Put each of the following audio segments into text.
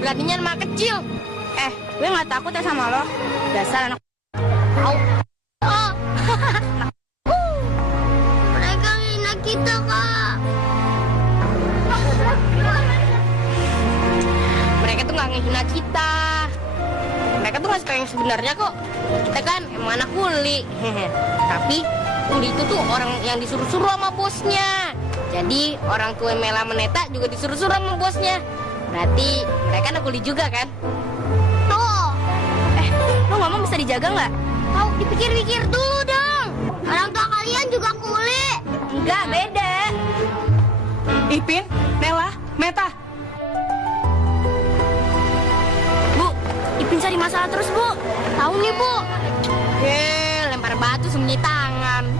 beraninya sama kecil. Gue nggak takut ya sama lo. Dasar anak. Tahu. Oh. Mereka hina kita, Kak. Mereka tuh nggak ngehina kita. Mereka tuh nggak suka yang sebenarnya kok. Kita kan emang anak kuli. Tapi kuli itu tuh orang yang disuruh-suruh sama bosnya. Jadi orang tua Mela Meneta juga disuruh-suruh sama bosnya. Berarti mereka anak kuli juga kan? Tuh. Lo ngomong bisa dijaga nggak? Tahu, dipikir-pikir dulu dong. Orang tua kalian juga kuli. Enggak, beda. Ipin, Nela, Meta. Bu, Ipin cari masalah terus, Bu. Tahu nih, Bu. Lempar batu sembunyi tangan.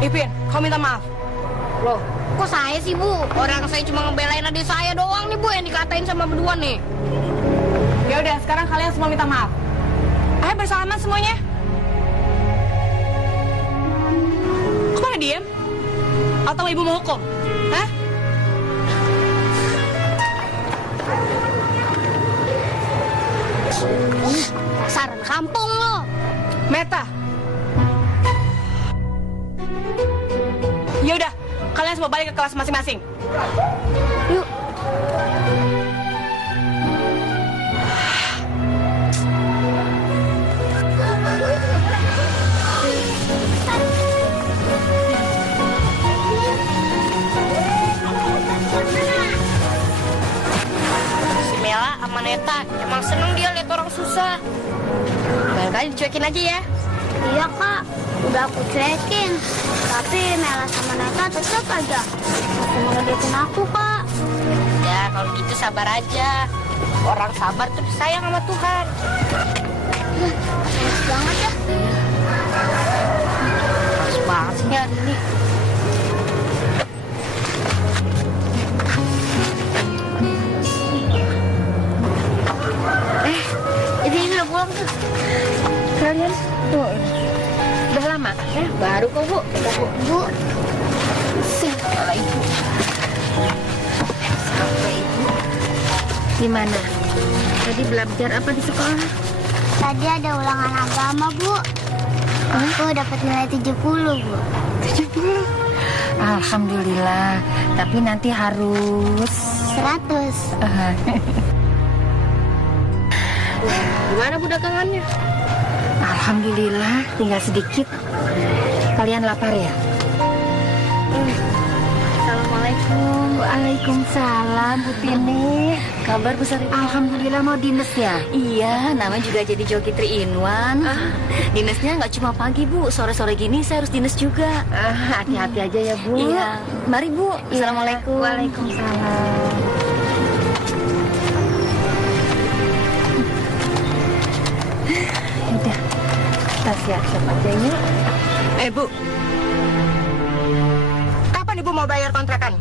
Ipin, kau minta maaf. Loh, kok saya sih Bu? Orang saya cuma ngebelain adik saya doang nih Bu yang dikatain sama berdua nih. Ya udah, sekarang kalian semua minta maaf. Ayo bersalaman semuanya. Kok malah diem? Atau ibu mau hukum? Hah? Dasar kampung lo. Meta. Ya udah, kalian semua balik ke kelas masing-masing. Yuk. Si Mela sama Neta emang seneng dia lihat orang susah. Barangkali dicuekin aja ya. Iya, Kak. Udah aku cuekin. Tapi Mela sama Neta tetap aja masih ngeledekin aku, Kak. Ya kalau gitu sabar aja. Orang sabar tuh disayang sama Tuhan. Males banget ya. Males banget sih hari ini. Ini udah pulang tuh. Kalian tuh udah lama ya? Baru kok Bu. Bu, Sampai Ibu. Sampai Ibu. Gimana? Tadi belajar apa di sekolah? tadi ada ulangan agama, Bu. Aku dapat nilai 70, Bu. 70. Alhamdulillah. Tapi nanti harus 100. Gimana Bu dagangannya? Alhamdulillah, tinggal sedikit. Kalian lapar ya? Assalamualaikum. Waalaikumsalam, Bu Tini. Kabar besar itu? Alhamdulillah mau dinas ya? Iya, namanya juga jadi joki 3 in 1. Dinasnya nggak cuma pagi, Bu. Sore-sore gini saya harus dinas juga. Hati-hati aja ya, Bu. Iya. Mari, Bu. Assalamualaikum. Waalaikumsalam. Udah, kita siap-siap aja yuk. Bu. Kapan Ibu mau bayar kontrakan?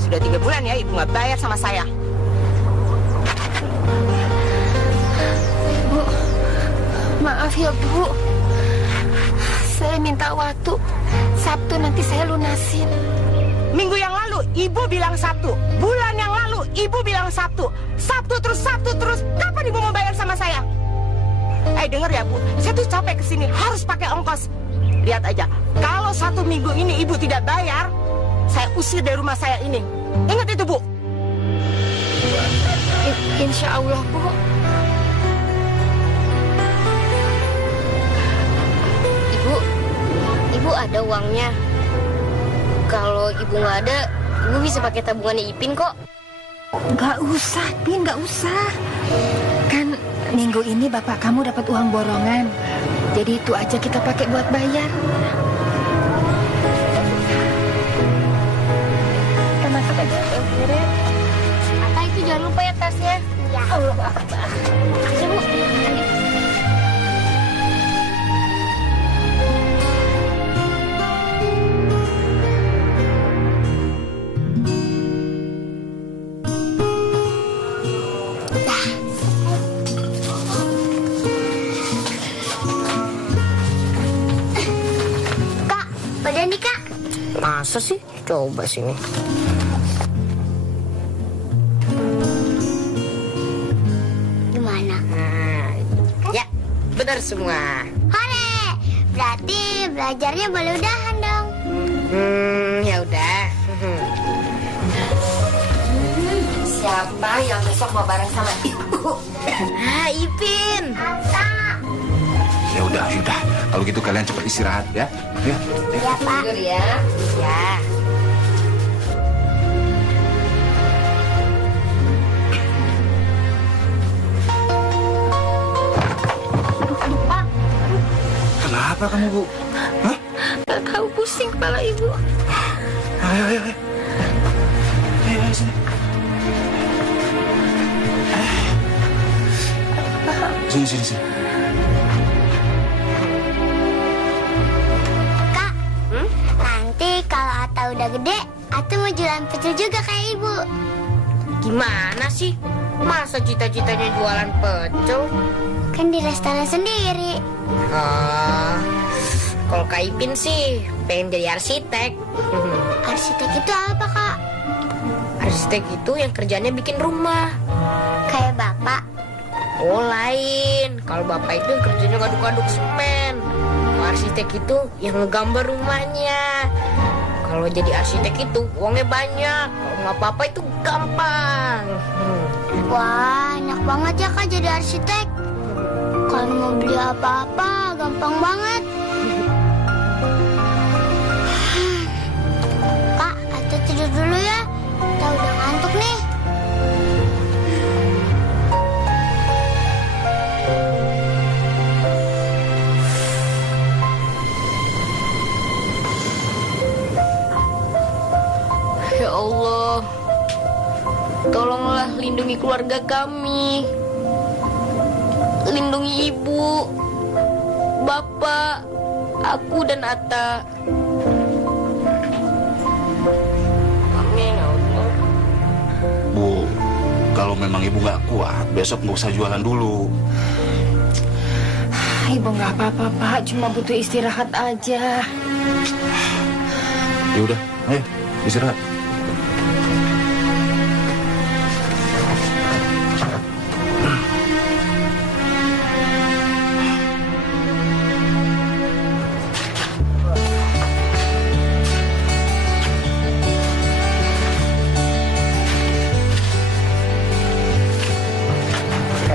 Sudah 3 bulan ya Ibu nggak bayar sama saya. Bu, maaf ya Bu. Saya minta waktu. Sabtu nanti saya lunasin. Minggu yang lalu Ibu bilang Sabtu. Bulan yang lalu Ibu bilang Sabtu. Sabtu terus. Kapan Ibu mau bayar sama saya? Dengar ya Bu, saya tuh capek kesini harus pakai ongkos. Lihat aja, kalau 1 minggu ini Ibu tidak bayar, saya usir dari rumah saya ini. Ingat itu Bu. Insya Allah Bu. Ibu ada uangnya. Kalau Ibu nggak ada, Ibu bisa pakai tabungannya Ipin kok. Nggak usah, Pin, nggak usah. Kan minggu ini bapak kamu dapat uang borongan. Jadi itu aja kita pakai buat bayar. Kita masuk aja. Ata itu jangan lupa ya tasnya. Ya. Allah Akbar. Makasih Bu. Kak, udah nih, Kak. Masa sih? Coba sini. benar semua. Hore! Berarti belajarnya boleh udahan dong. Ya udah. Siapa yang besok mau bareng sama ibu? Ipin. Ya udah. Kalau gitu kalian cepat istirahat ya. Ya. Ya, Pak. Tidur ya. Ya. Kenapa kamu, Bu? Hah? Gak tahu, pusing kepala ibu. Ayo. Ayo sini. Sini. Kak, nanti kalau Ata udah gede, Ata mau jualan pecel juga kayak ibu. Gimana sih? Masa cita-citanya jualan pecel? Kan di restoran sendiri. Kalau Kak Ipin sih pengen jadi arsitek. Arsitek itu apa, Kak? Arsitek itu yang kerjanya bikin rumah. Kayak Bapak. Oh lain, kalau bapak itu yang kerjanya ngaduk-ngaduk semen. Kalau arsitek itu yang ngegambar rumahnya. Kalau jadi arsitek itu uangnya banyak. Kalau nggak apa-apa itu gampang. Wah, enak banget ya, Kak, jadi arsitek. Kalau mau beli apa-apa, gampang banget. Kak, Ata tidur dulu ya. Kita udah ngantuk nih. Ya Allah, tolonglah lindungi keluarga kami. Lindungi ibu, bapak, aku dan Atta. Amin ya Allah. Bu, kalau memang ibu nggak kuat, besok nggak usah jualan dulu. Ibu nggak apa-apa, Pak. Cuma butuh istirahat aja. Ya udah, ayo istirahat.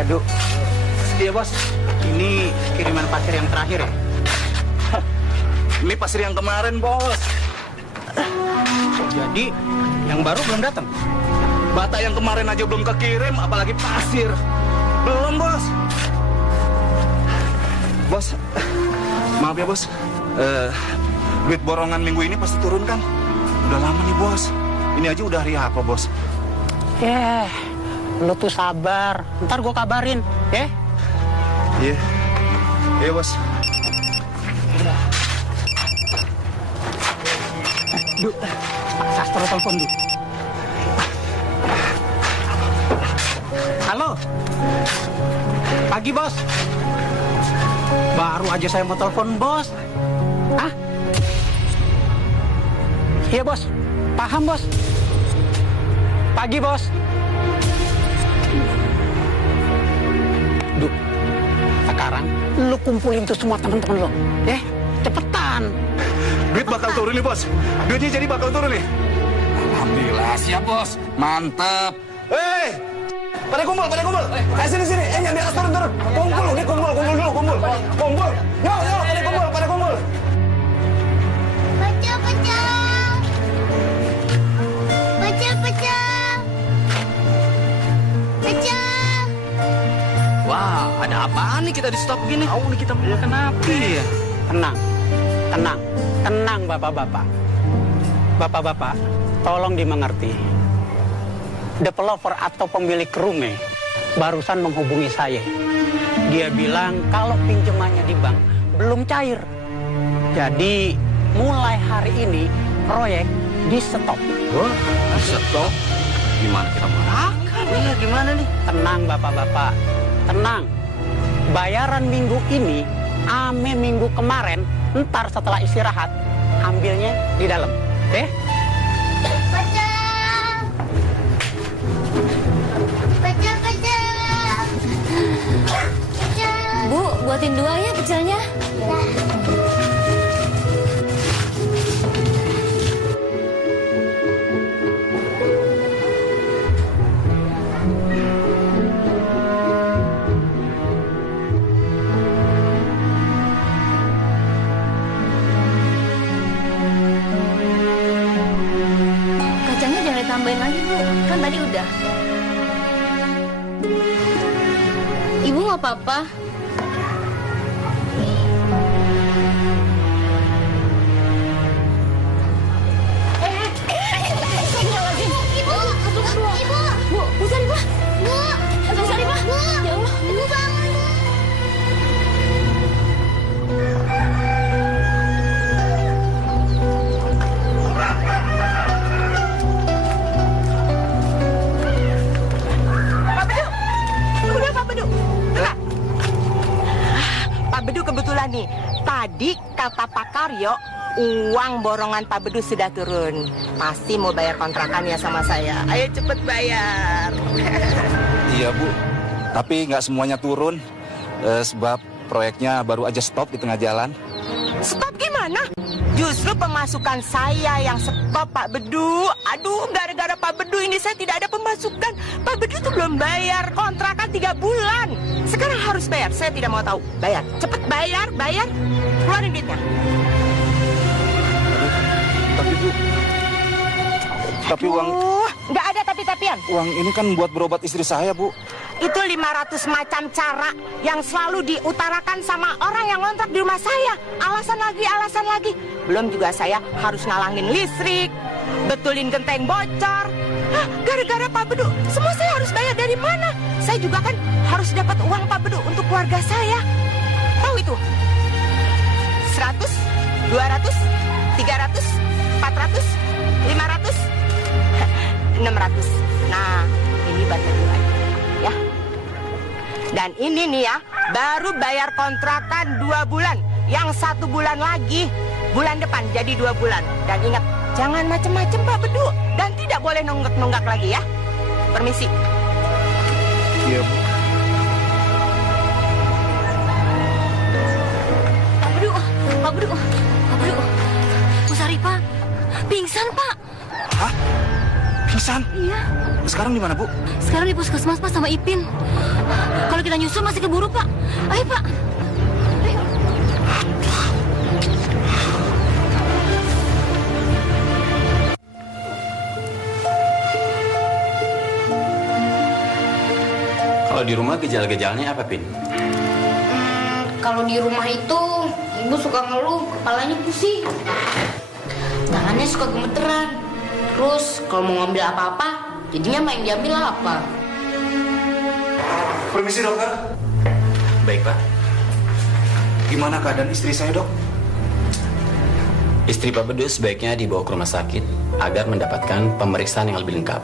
Aduh. Iya, Bos. Ini kiriman pasir yang terakhir ya? Ini pasir yang kemarin, Bos. Jadi, yang baru belum datang. Bata yang kemarin aja belum kekirim, apalagi pasir. Belum, Bos. Bos, maaf ya, Bos. Duit borongan minggu ini pasti turun kan? Udah lama nih, Bos. Ini aja udah hari apa, Bos? Lu tuh sabar. Ntar gua kabarin, ya? Iya. Iya, Bos. Du, Sastro telepon, Du. Halo. Pagi, Bos. Baru aja saya mau telepon, Bos. Hah? Iya, Bos. Paham, Bos. Pagi, Bos. Du, sekarang lu kumpulin tuh semua teman-teman lo. Cepetan. Duit bakal turun nih, Bos. Duitnya jadi bakal turun nih. Alhamdulillah, siap, Bos. Mantap. Hei! Pada kumpul. Sini. Yang di atas turun. Kumpul dulu. Kumpul. Yo, pada kumpul. Pecel. Wah, ada apaan nih kita di stop gini? Tahu nih kita mau makan apa ya? Tenang, bapak-bapak. Bapak-bapak, tolong dimengerti. Developer atau pemilik rumah barusan menghubungi saya. Dia bilang kalau pinjamannya di bank belum cair. Jadi mulai hari ini proyek di stop. Stop? Gimana kita mau makan? Iya, gimana nih? Tenang, bapak-bapak. Tenang. Bayaran minggu ini ame minggu kemarin, ntar setelah istirahat ambilnya di dalam. Pecel. Bu, buat buatin 2 ya pecelnya. Kacangnya jangan ditambahin lagi, Bu. Kan tadi udah. Ibu nggak apa-apa. Bu, Bu Saripah. Bu Saripah. Ya Allah. Ibu bangun. Pak Bedu, udah Pak Bedu, dengar. Pak Bedu kebetulan nih, tadi kata Pak Karyo, uang borongan Pak Bedu sudah turun. Pasti mau bayar kontrakannya sama saya. Ayo cepet bayar. Iya, Bu. Tapi nggak semuanya turun. Sebab proyeknya baru aja stop di tengah jalan. Stop gimana? Justru pemasukan saya yang stop, Pak Bedu. Aduh, gara-gara Pak Bedu ini saya tidak ada pemasukan. Pak Bedu tuh belum bayar kontrakan 3 bulan. Sekarang harus bayar. Saya tidak mau tahu. Bayar. Cepet bayar, bayar. Keluarin duitnya. Tapi, Bu. Tapi uang Nggak ada tapi-tapian. uang ini kan buat berobat istri saya, Bu. Itu 500 macam cara yang selalu diutarakan sama orang yang ngontrak di rumah saya. Alasan lagi. Belum juga saya harus ngalangin listrik, betulin genteng bocor. Hah, gara-gara Pak Bedu, semua saya harus bayar dari mana? Saya juga kan harus dapat uang Pak Bedu untuk keluarga saya. Tahu itu? 100, 200, 300, 400, 500, 600. Nah, ini bantu lagi. Ya. Dan ini nih ya, baru bayar kontrakan 2 bulan. Yang 1 bulan lagi, bulan depan jadi 2 bulan. Dan ingat, jangan macem-macem Pak Bedu. Dan tidak boleh nunggak-nunggak lagi ya. Permisi. Iya, Bu. Pak Bedu. Bu Saripah. Pingsan, Pak. Hah? Pingsan? Iya. Sekarang di mana, Bu? Sekarang di puskesmas, Pak, sama Ipin. Kalau kita nyusul masih keburu, Pak. Ayo, Pak. Ayo. Kalau di rumah gejala-gejalanya apa, Pin? Kalau di rumah itu, ibu suka ngeluh, kepalanya pusing. Tangannya suka gemeteran. Terus kalau mau ngambil apa-apa, jadinya main diambil apa. Permisi, dokter. Baik, Pak. Gimana keadaan istri saya, Dok? Istri Pak Bedu sebaiknya dibawa ke rumah sakit agar mendapatkan pemeriksaan yang lebih lengkap.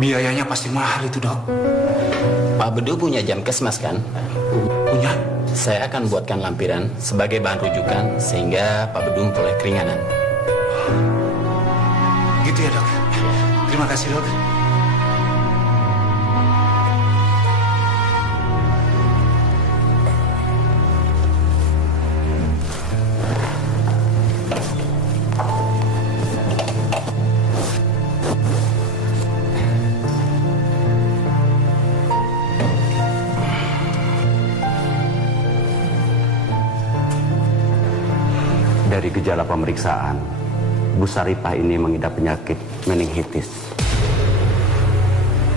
Biayanya pasti mahal itu, Dok. Pak Bedu punya jam kesmas, kan? Punya? Saya akan buatkan lampiran sebagai bahan rujukan sehingga Pak Bedu memperoleh keringanan. Gitu ya, Dok. Terima kasih, Dok. Dari gejala pemeriksaan, Bu Saripah ini mengidap penyakit meningitis.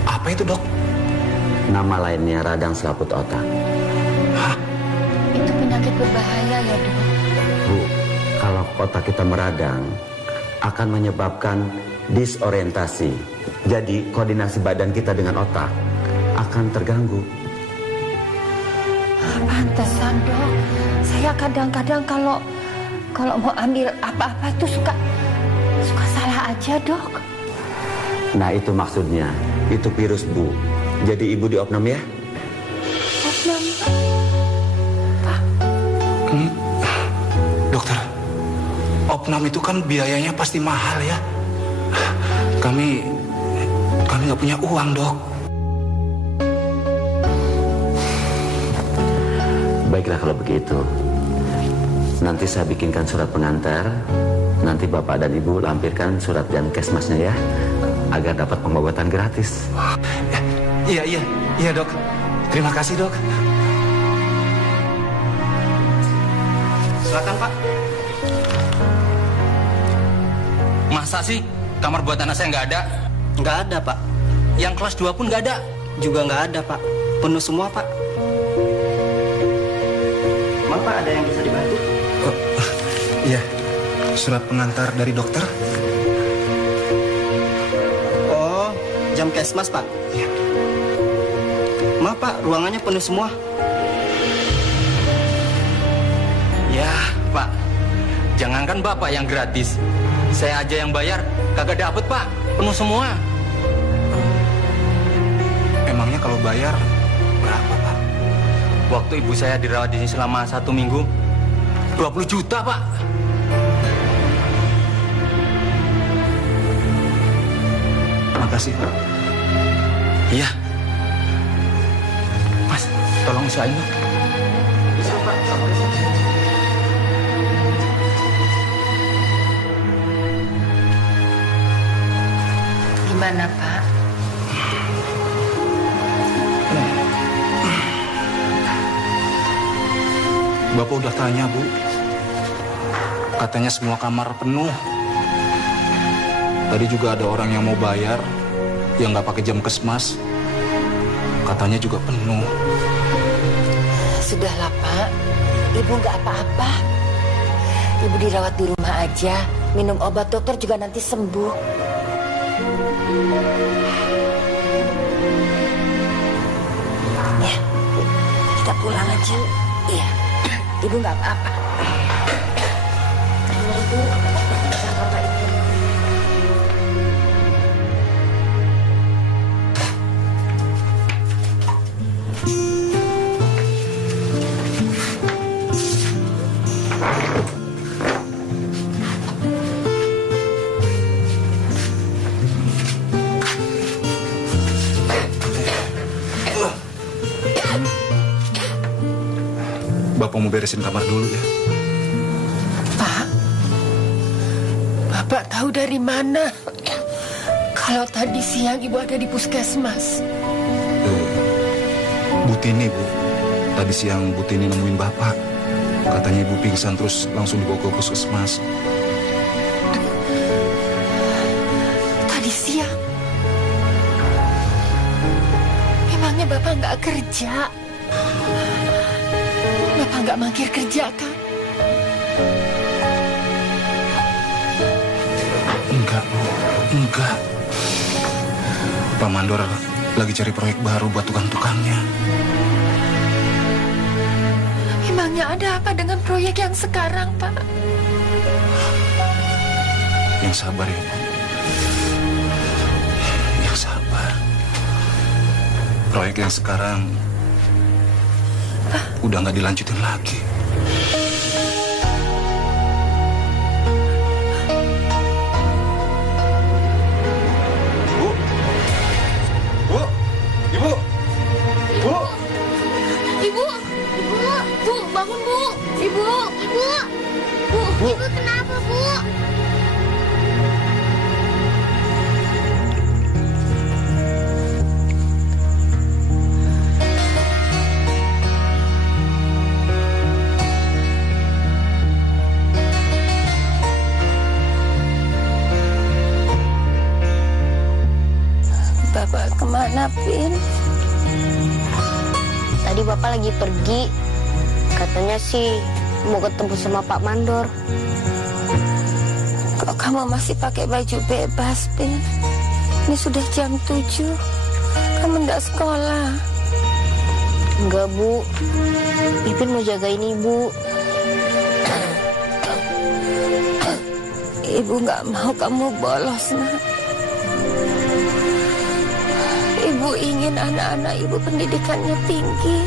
Apa itu, Dok? Nama lainnya radang selaput otak. Itu penyakit berbahaya ya, Dok. Bu, kalau otak kita meradang, akan menyebabkan disorientasi. Jadi, koordinasi badan kita dengan otak akan terganggu. Pantesan, Dok. Saya kadang-kadang kalau mau ambil apa-apa tuh suka salah aja, Dok. Nah, itu maksudnya. Itu virus, Bu. Jadi ibu diopnam ya? Opnam. Dokter, opnam itu kan biayanya pasti mahal ya. Kami nggak punya uang, Dok. Baiklah kalau begitu. Nanti saya bikinkan surat pengantar. Nanti Bapak dan Ibu lampirkan surat dan kesmasnya ya, agar dapat pengobatan gratis. Iya dok. Terima kasih dok. Silakan Pak. Masa sih kamar buat anak saya nggak ada? Nggak ada, Pak. Yang kelas 2 pun nggak ada? Juga nggak ada, Pak. Penuh semua, Pak. Maaf, Pak, ada yang bisa dibantu? Iya, surat pengantar dari dokter. Oh, jam kesmas, Pak. Iya. Maaf, Pak, ruangannya penuh semua. Ya, Pak. Jangankan Bapak yang gratis. Saya aja yang bayar, kagak dapet, Pak. Penuh semua. Emangnya kalau bayar berapa, Pak? Waktu ibu saya dirawat di sini selama 1 minggu, 20 juta, Pak. Makasih, Pak. Iya. Mas, tolong usahain dong. Bisa, Pak. Gimana, Pak? Bapak udah tanya, Bu. Katanya semua kamar penuh. Tadi juga ada orang yang mau bayar, yang nggak pakai jam kesmas. Katanya juga penuh. Sudahlah, Pak. Ibu nggak apa-apa. Ibu dirawat di rumah aja. Minum obat dokter juga nanti sembuh. Ya, kita pulang aja. Iya, Ibu nggak apa-apa. Ibu, sama Bapak Ibu. Bapak mau beresin kamar dulu ya. Pak, Bapak tahu dari mana kalau tadi siang Ibu ada di puskesmas? Bu Tini, Bu. Tadi siang Bu Tini nemuin Bapak. Katanya Ibu pingsan terus langsung dibawa ke puskesmas. Tadi siang? Memangnya Bapak nggak kerja? Bapak nggak mangkir kerja, kan? Enggak, Bu. Enggak. Pak Mandor lagi cari proyek baru buat tukang-tukangnya. Memangnya ada apa dengan proyek yang sekarang, Pak? Yang sabar ya, Bu. Yang sabar. Proyek yang sekarang udah nggak dilanjutin lagi. Bu, Bu, Ibu, Bu, Ibu, Bu, bangun Bu, Ibu, Bu, Ibu kenapa Bu? Bapak kemana, Pin? Tadi Bapak lagi pergi. Katanya sih mau ketemu sama Pak Mandor. Kok kamu masih pakai baju bebas, Pin? Ini sudah jam 7. Kamu nggak sekolah. Enggak, Bu. Ipin mau jagain Ibu. Ibu nggak mau kamu bolos, Nak. Ibu ingin anak-anak Ibu pendidikannya tinggi.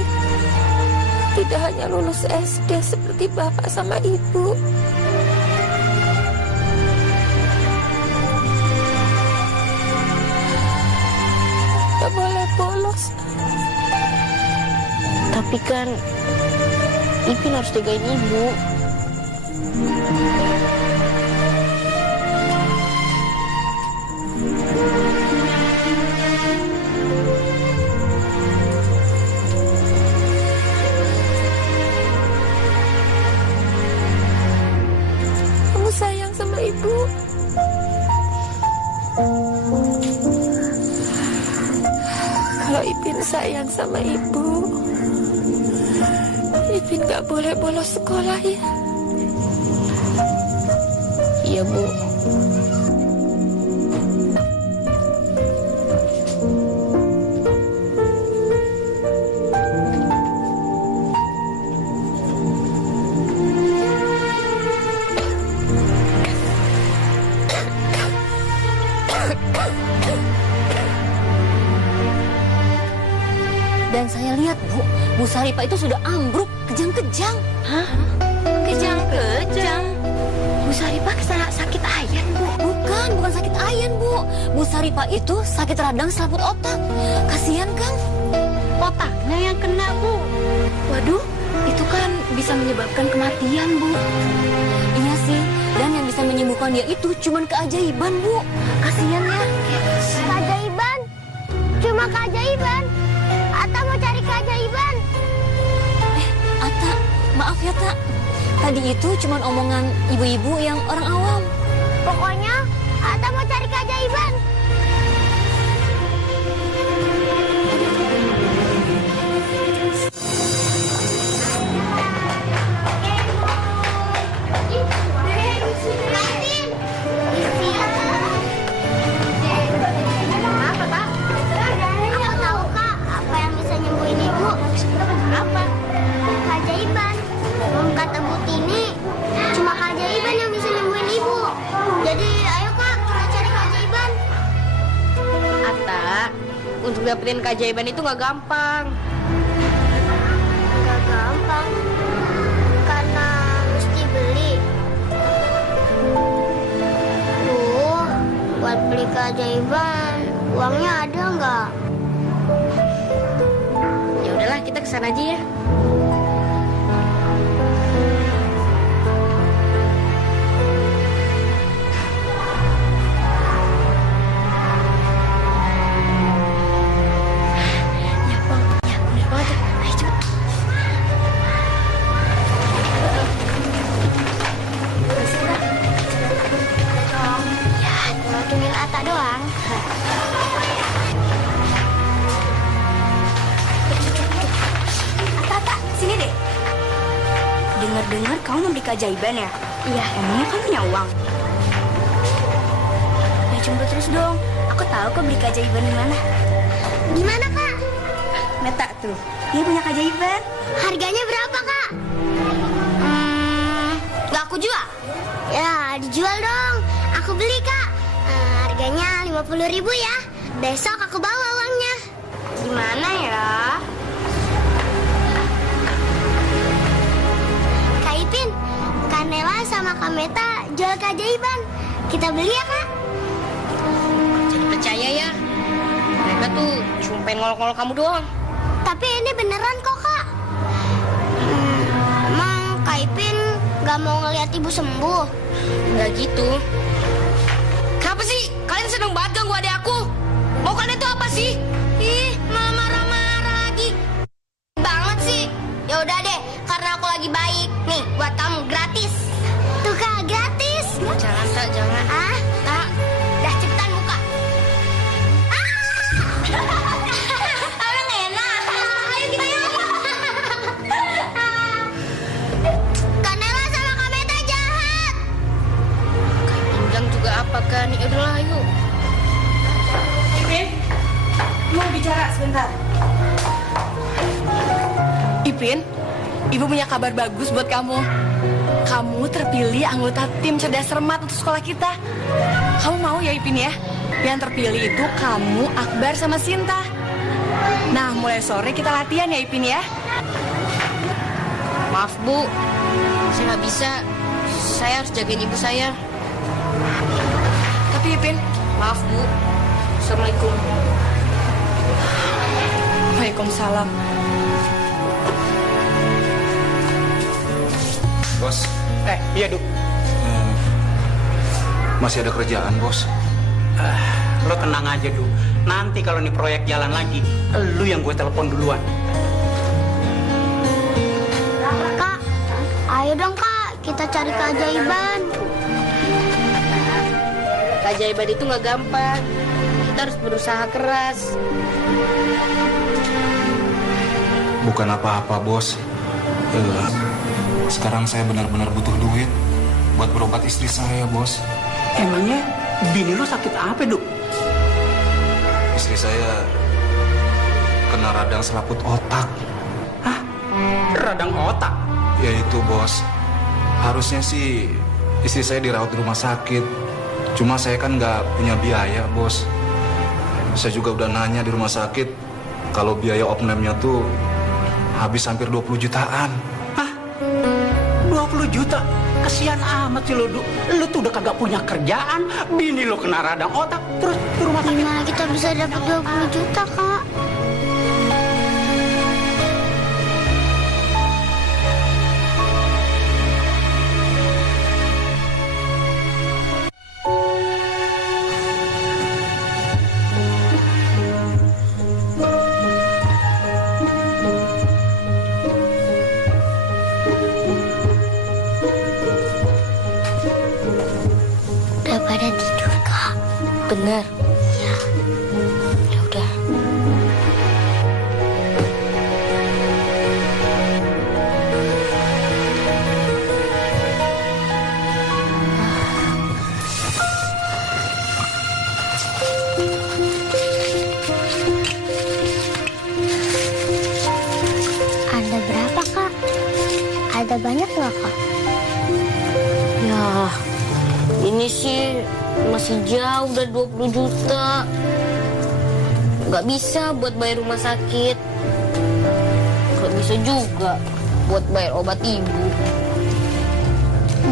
Tidak hanya lulus SD seperti Bapak sama Ibu. Tak boleh bolos. Tapi kan Ipin harus jagain ibu. Kamu sayang sama ibu. Kalau Ipin sayang sama ibu, Ipin gak boleh bolos sekolah ya. Iya, Bu. Dan saya lihat, Bu Saripah itu sudah ambruk, kejang-kejang. Hah? Kejang-kejang? Bu Saripah sakit ayan, Bu. Bukan sakit ayan, Bu. Bu Saripah itu sakit radang selaput otak. Kasihan kan? Otaknya yang kena, Bu. Waduh, itu kan bisa menyebabkan kematian, Bu. Iya sih, dan yang bisa menyembuhkan dia itu cuman keajaiban, Bu. Kasihan ya. Keajaiban? Cuma keajaiban? Ata mau cari keajaiban. Ata, maaf ya, Tak. Tadi itu cuman omongan ibu-ibu yang orang awam. Pokoknya Ata mau cari keajaiban. Kenapa, Kak? Aku tahu, Kak, apa yang bisa nyembuhin ibu. Apa? Keajaiban. Kata Bu Tini, cuma keajaiban yang bisa nyembuhin ibu. Jadi ayo, Kak, kita cari keajaiban. Ata, untuk dapetin keajaiban itu nggak gampang. Nggak gampang, karena mesti beli. Buat beli keajaiban, uangnya ada nggak? Ya udahlah, kita kesana aja ya. Tungguin Ata doang. Ata, sini deh. Dengar-dengar kamu mau beli keajaiban ya? Iya. Emangnya kamu punya uang? Ya coba terus dong. Aku tahu kok beli keajaiban di mana. Di mana, Kak? Meta tuh, dia punya keajaiban. Harganya berapa, Kak? Nggak aku jual? Ya, dijual dong. Aku beli, Kak. Harganya 50.000 ya. Besok aku bawa uangnya. Gimana ya? Kak Ipin, Kak Nela sama Kak Meta jual keajaiban. Kita beli ya, Kak? Jadi percaya ya. Mereka tuh cuma pengen ngolok-ngolok kamu doang. Tapi ini beneran kok, Kak. Emang Kak Ipin gak mau ngeliat ibu sembuh? Nggak gitu. Kenapa sih? Kalian seneng banget ganggu adik aku? Mau kalian tuh apa sih? Ih, malah marah-marah lagi. Banget sih. Ya udah deh, karena aku lagi baik. Nih, buat kamu gratis. Tuh, Kak, gratis. Jangan, Kak, jangan. Ah, Kak, dah cepetan buka. Orang enak. Ayo kita yuk. Kak Nela sama Kak Meta jahat. Pinggang juga apa kan? Ya udahlah, ayo. Ipin, mau bicara sebentar. Ipin, Ibu punya kabar bagus buat kamu. Kamu terpilih anggota tim cerdas cermat untuk sekolah kita. Kamu mau ya, Ipin ya? Yang terpilih itu kamu, Akbar sama Sinta. Nah, mulai sore kita latihan ya, Ipin ya. Maaf, Bu. Saya nggak bisa. Saya harus jagain ibu saya. Tapi Ipin, Maaf, Bu. Assalamualaikum. Waalaikumsalam. Iya, Du. Masih ada kerjaan, Bos. Lo tenang aja, Du. Nanti kalau nih proyek jalan lagi, lu yang gue telepon duluan. Kak, ayo dong Kak, kita cari keajaiban. Keajaiban itu nggak gampang. Kita harus berusaha keras. Bukan apa-apa, Bos. Sekarang saya benar-benar butuh duit buat berobat istri saya, Bos. Emangnya bini lu sakit apa, Du? Istri saya kena radang selaput otak. Hah? Radang otak? Ya itu, Bos. Harusnya sih istri saya dirawat di rumah sakit. Cuma saya kan nggak punya biaya, Bos. Saya juga udah nanya di rumah sakit. Kalau biaya opnamnya tuh habis hampir 20 jutaan. 20 juta? Kesian amat sih lo, Du. Lu tuh udah kagak punya kerjaan, bini lo kena radang otak, terus ke rumah sakit. Gimana kita bisa dapat 20 juta, Kak? Pada tidur, Kak. Bener. Ya. Ya udah. Ada berapa, Kak? Ada banyak nggak, Kak? Ya, ini sih masih jauh dari 20 juta. Nggak bisa buat bayar rumah sakit. Nggak bisa juga buat bayar obat ibu.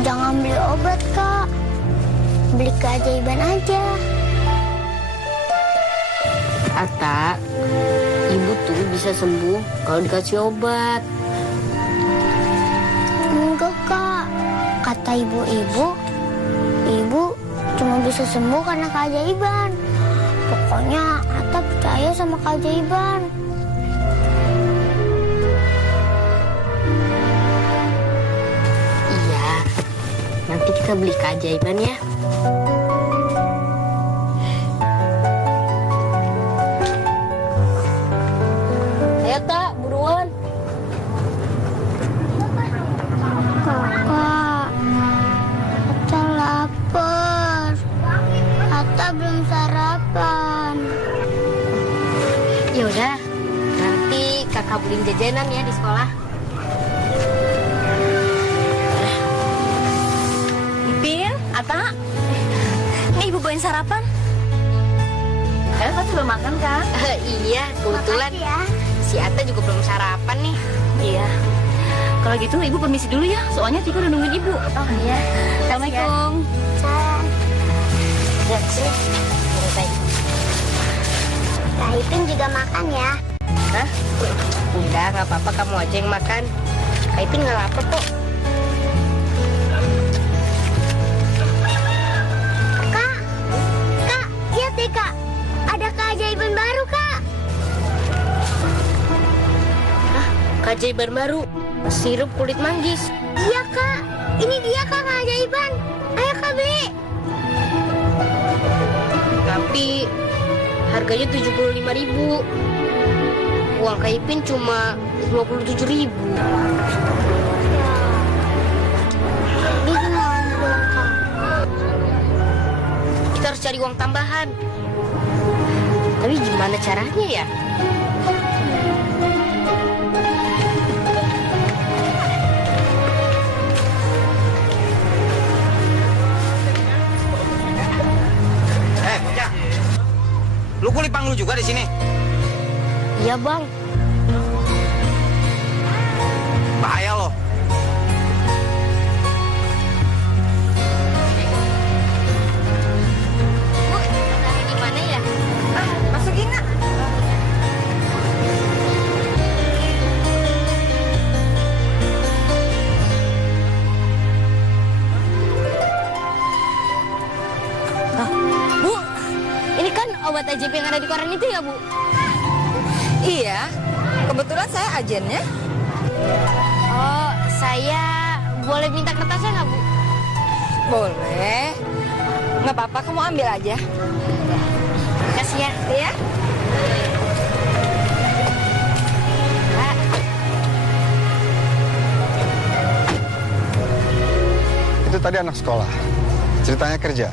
Jangan beli obat, Kak. Beli keajaiban aja. Ata, ibu tuh bisa sembuh kalau dikasih obat. Enggak, Kak. Kata ibu-ibu, ibu cuma bisa sembuh karena keajaiban. Pokoknya Atta percaya sama keajaiban. Iya, nanti kita beli keajaiban ya. Ayo, Tak, buruan. Kakak, Atta lapar. Atta belum sarapan. Ya udah, nanti kakak beliin jajanan ya di sekolah. Ipin, Ata, ini ibu bawain sarapan. Kalian pasti belum makan kan? Iya, kebetulan Makasih ya. si Atta juga belum sarapan nih. Iya. Kalau gitu ibu permisi dulu ya, soalnya Tika udah nungguin ibu. Oh iya. Assalamualaikum. Salam. Ya, sini. Selesai. Kak Ipin juga makan ya. Hah? Udah, nggak apa-apa, kamu aja yang makan. Kak Ipin nggak lapar kok. Kak, lihat deh Kak. Ada keajaiban baru, Kak. Keajaiban baru, sirup kulit manggis. Iya, Kak. Ini dia, Kak, keajaiban. Ayo, Kak, beli. Tapi harganya 75.000. Uang Kak Ipin cuma 57.000. Gimana dong, Kak? Kita harus cari uang tambahan. Tapi gimana caranya ya? Bocah. Lu kuli panglu juga di sini? Iya, Bang. Bahaya loh. Bu, gimana ya? Masukin, Nak. JP yang ada di koran itu ya, Bu? Iya, kebetulan saya agennya. Oh, saya boleh minta kertasnya nggak, Bu? Boleh. Nggak apa-apa, kamu ambil aja. Kasih ya. Iya. Itu tadi anak sekolah. Ceritanya kerja.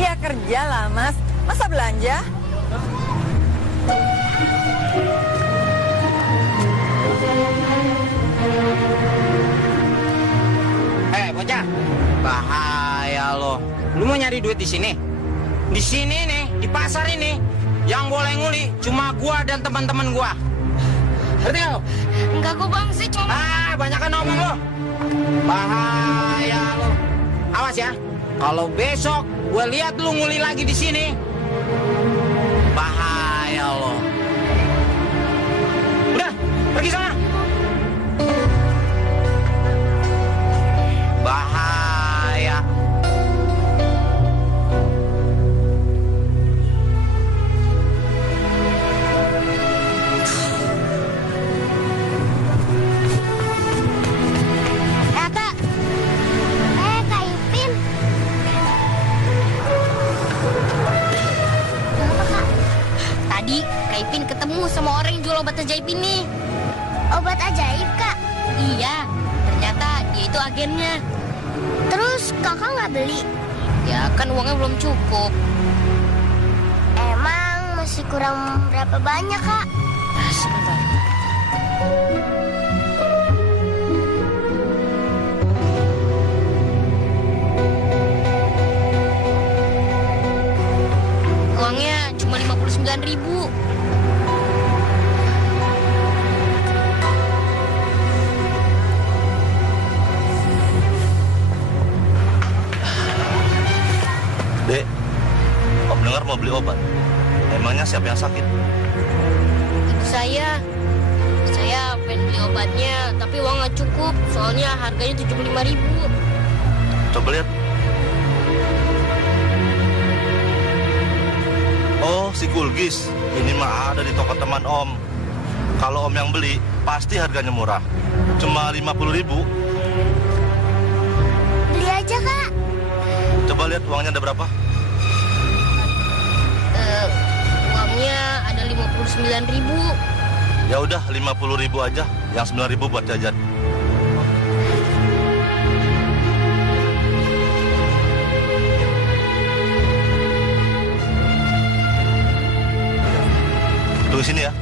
Ya kerja lah, Mas. Masa belanja? Bocah. Bahaya lo. Lu mau nyari duit di sini? Di sini nih, di pasar ini, yang boleh nguli cuma gua dan teman-teman gua. Ngerti nggak lo? Enggak kok, Bang. Sih cuma... Banyakan ngomong lo. Bahaya lo. Awas ya. Kalau besok gua lihat lu nguli lagi di sini, bahaya lo. Udah, pergi sana. Bahaya. Kak. Kak Ipin. Kenapa, Kak? Tadi Kak Ipin ketemu sama orang yang jual obat ajaib ini. Obat ajaib, Kak? Iya, ternyata dia itu agennya. Terus kakak nggak beli? Ya kan uangnya belum cukup. Emang masih kurang berapa banyak, Kak? Sebentar. Uangnya cuma 59.000. Dek, Om dengar mau beli obat. Emangnya siapa yang sakit? Ibu saya pengen beli obatnya, tapi uang nggak cukup. Soalnya harganya 75.000. Coba lihat. Oh, si Gulgis. Ini mah ada di toko teman Om. Kalau Om yang beli, pasti harganya murah. Cuma 50.000. Beli aja, Kak. Coba lihat uangnya ada berapa? Uangnya ada 59.000. Ya udah 50.000 aja. Yang 9.000 buat jajan. Tunggu sini ya.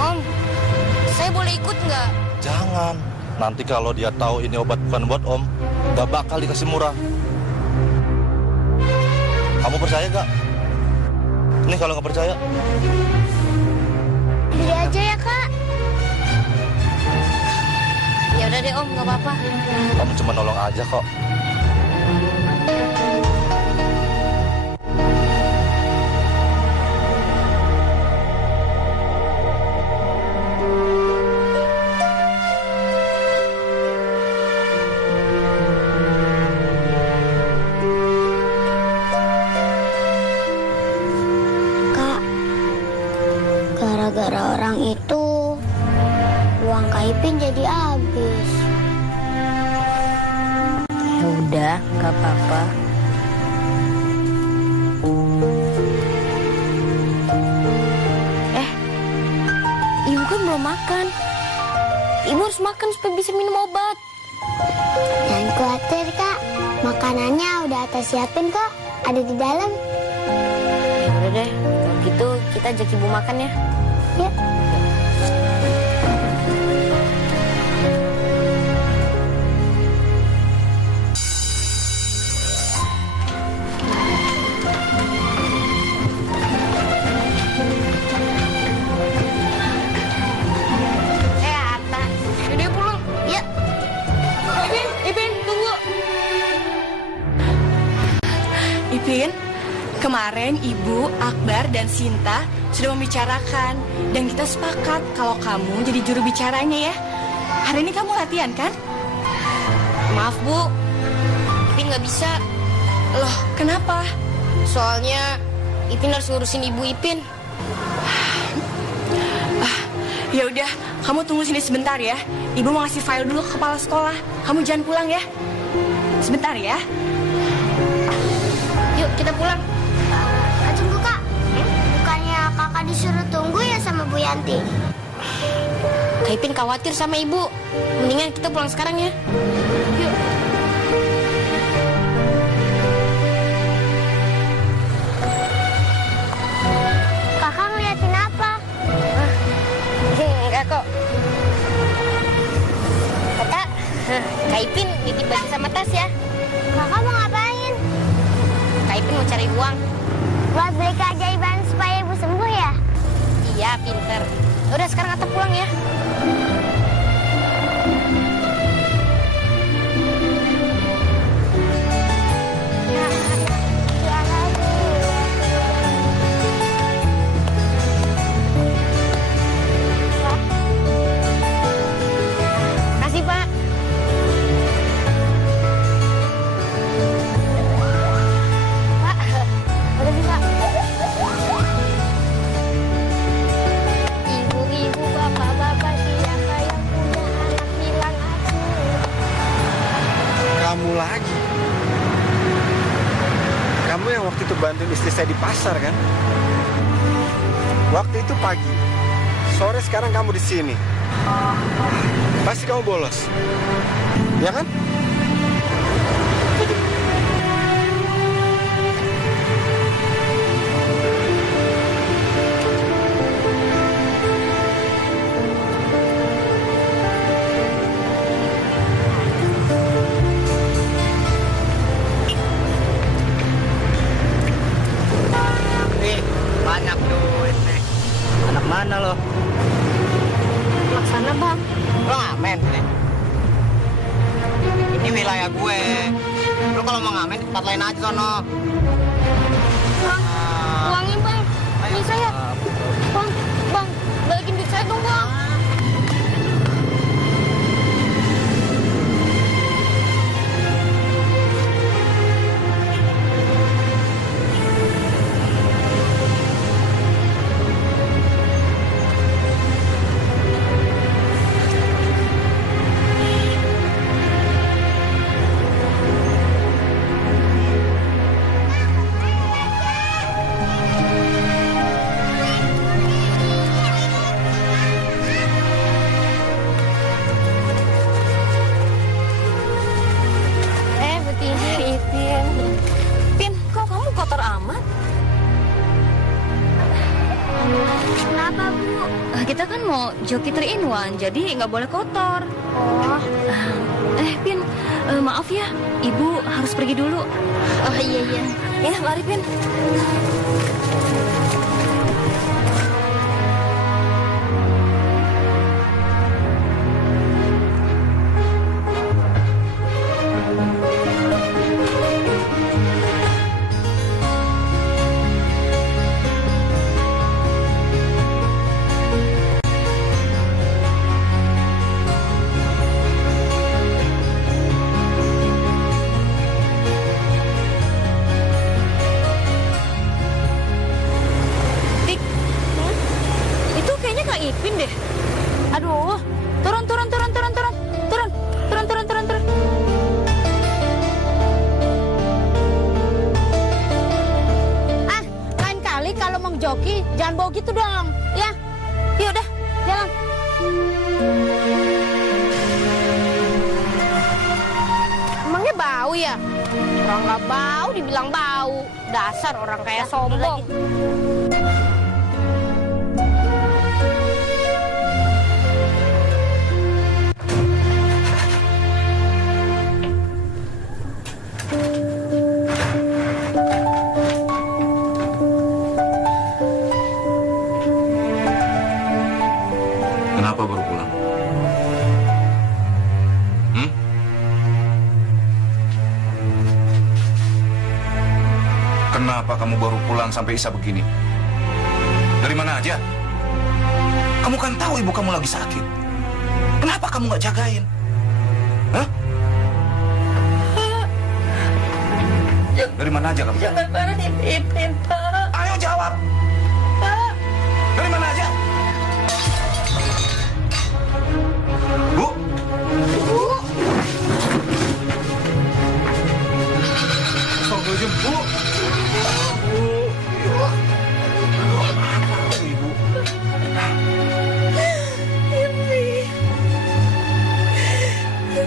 Om, saya boleh ikut nggak? Jangan. Nanti kalau dia tahu ini obat bukan buat Om, gak bakal dikasih murah. Kamu percaya gak? Nih kalau nggak percaya. Beli aja ya, Kak. Ya udah deh Om, nggak apa-apa. Om cuma nolong aja kok. Kak, gara-gara orang itu uang Kak Ipin jadi habis. Ya udah, nggak apa-apa. Ibu kan belum makan. Ibu harus makan supaya bisa minum obat. Jangan khawatir, Kak. Makanannya udah atas siapin kok. Ada di dalam. Ya udah deh, kalau gitu kita ajak ibu makan ya. Yuk. Atta, udah pulang. Yuk. Ipin, tunggu. Ipin, kemarin Ibu, Akbar, dan Sinta sudah membicarakan. Dan kita sepakat kalau kamu jadi juru bicaranya ya. Hari ini kamu latihan kan? Maaf, Bu. Ipin nggak bisa. Loh, kenapa? Soalnya Ipin harus ngurusin ibu Ipin. Ya udah, kamu tunggu sini sebentar ya. Ibu mau ngasih file dulu ke kepala sekolah. Kamu jangan pulang ya. Sebentar ya. Yuk, kita pulang. Tunggu Kak. Bukannya kakak disuruh tunggu ya sama Bu Yanti? Kak Ipin khawatir sama ibu. Mendingan kita pulang sekarang ya. Yuk. Kakak ngeliatin apa? Enggak kok. Kakak, Kak Ipin nitip baju sama tas ya. Kakak mau ngapain? Kak Ipin mau cari uang. Buat beli keajaiban supaya ibu sembuh ya? Iya, pinter. Udah, sekarang kita pulang ya. Kasih, Pak. Pak, udah bisa. Ibu-ibu, bapak-bapak, siapa yang punya anak bilang aku. Kamu lagi. Kamu yang waktu itu bantuin istri saya di pasar kan? Waktu itu pagi. Sore sekarang kamu di sini. Pasti kamu bolos. Ya kan? Nih, banyak duit nih. Anak mana lo? Laksana, Bang. Lo ngamen nih. Ini wilayah gue. Lo kalau mau ngamen di tempat lain aja sono. Uangnya, Bang. Ini saya. Bang, balikin duit saya dong, Bang. Pin, kok kamu kotor amat? Kenapa, Bu? Kita kan mau joki 3 in 1, jadi nggak boleh kotor. Oh, Pin, maaf ya, Ibu harus pergi dulu. Oh, iya. Ya, mari Pin. Ipin deh. Aduh, turun. Lain kali kalau mau joki, jangan bawa gitu dong. Ya, yuk udah, jalan. Emangnya bau ya? Orang nggak bau dibilang bau. Dasar orang kayak sombong. Kenapa baru pulang? Kenapa kamu baru pulang sampai Isa begini? Dari mana aja? Kamu kan tahu ibu kamu lagi sakit. Kenapa kamu nggak jagain? Hah? Dari mana aja kamu? Jangan marahin Ipin, Pak. Ayo jawab. Pak. Dari mana aja? Bu? Bu? Astagfirullahaladzim, Bu.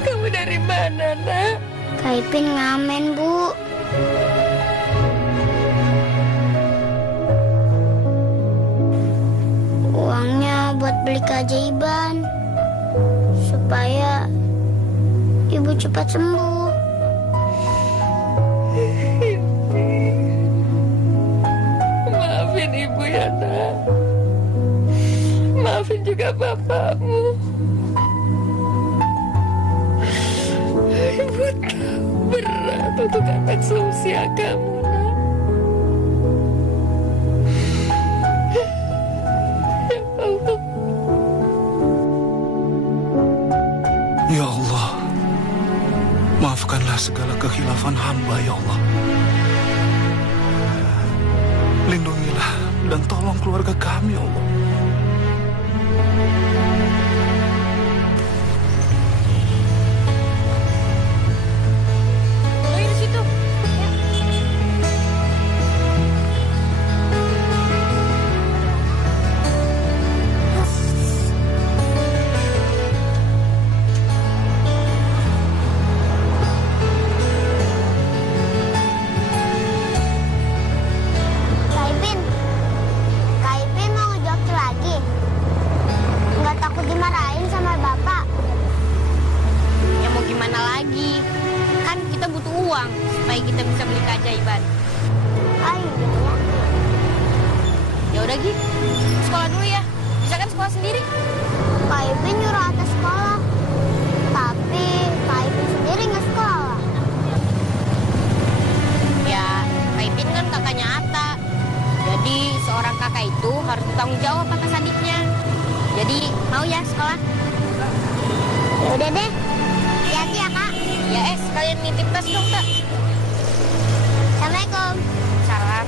Kamu dari mana, Nak? Kak Ipin ngamen, Bu. Uangnya buat beli keajaiban. Supaya Ibu cepat sembuh. Maafin Ibu ya, Nak. Maafin juga bapakmu. Ibu tahu berat untuk anak seusia kamu, Nak. Ya Allah. Ya Allah, maafkanlah segala kekhilafan hamba, ya Allah. Lindungilah dan tolong keluarga kami, ya Allah. Di situ. Kak Ipin mau ngejoki lagi. Nggak takut dimarahin sama Bapak. Ya mau gimana lagi? Kan kita butuh uang supaya kita bisa beli keajaiban. Oh iya ya. Ya udah Gi, sekolah dulu ya. Bisa kan sekolah sendiri? Kak Ipin nyuruh atas sekolah. Tapi Kak Ipin sendiri nggak sekolah. Ya, Kak Ipin kan kakaknya Atta. Jadi seorang kakak itu harus bertanggung jawab atas adiknya. Jadi mau ya sekolah? Ya udah deh. Hati-hati ya, Kak. Ya sekalian nitip tas dong, Tak. Assalamualaikum. Salam.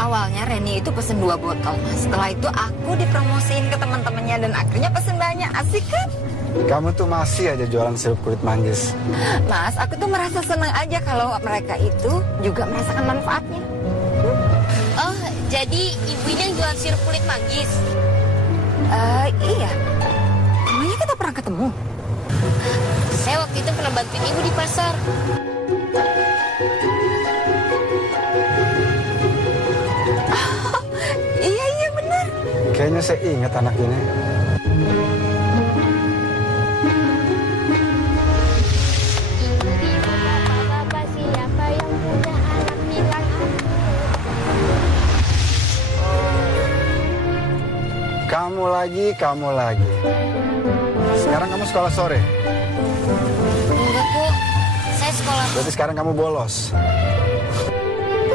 Awalnya Reni itu pesen 2 botol. Setelah itu aku dipromosiin ke teman-temannya dan akhirnya pesen banyak. Asik kan? Kamu tuh masih aja jualan sirup kulit manggis. Mas, aku tuh merasa senang aja kalau mereka itu juga merasakan manfaatnya. Oh, jadi ibunya jual sirup kulit manggis? Iya. Emangnya kita pernah ketemu? Saya waktu itu pernah bantuin ibu di pasar. Iya benar. Kayaknya saya ingat anak ini. Ibu-ibu, bapak-bapak, siapa yang punya anak bilang Kamu lagi. Sekarang kamu sekolah sore. Enggak, Bu. Saya sekolah. Berarti sekarang kamu bolos.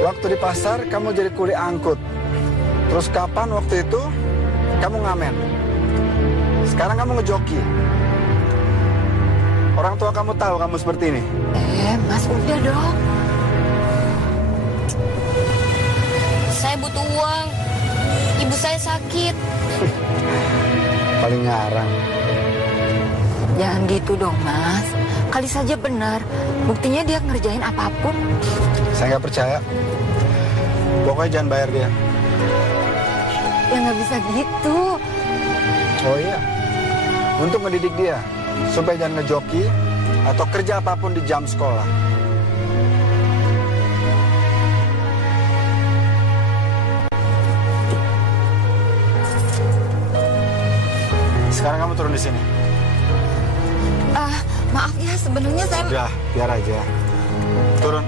Waktu di pasar kamu jadi kuli angkut. Terus kapan waktu itu kamu ngamen? Sekarang kamu ngejoki. Orang tua kamu tahu kamu seperti ini. Mas udah dong. Saya butuh uang. Ibu saya sakit. Paling ngarang. Jangan gitu dong, Mas. Kali saja benar. Buktinya dia ngerjain apapun. Saya nggak percaya. Pokoknya jangan bayar dia. Ya nggak bisa gitu. Oh iya. Untuk mendidik dia. Supaya jangan ngejoki atau kerja apapun di jam sekolah. Sekarang kamu turun di sini. Maaf ya, sebenarnya saya... Udah, biar aja. Turun.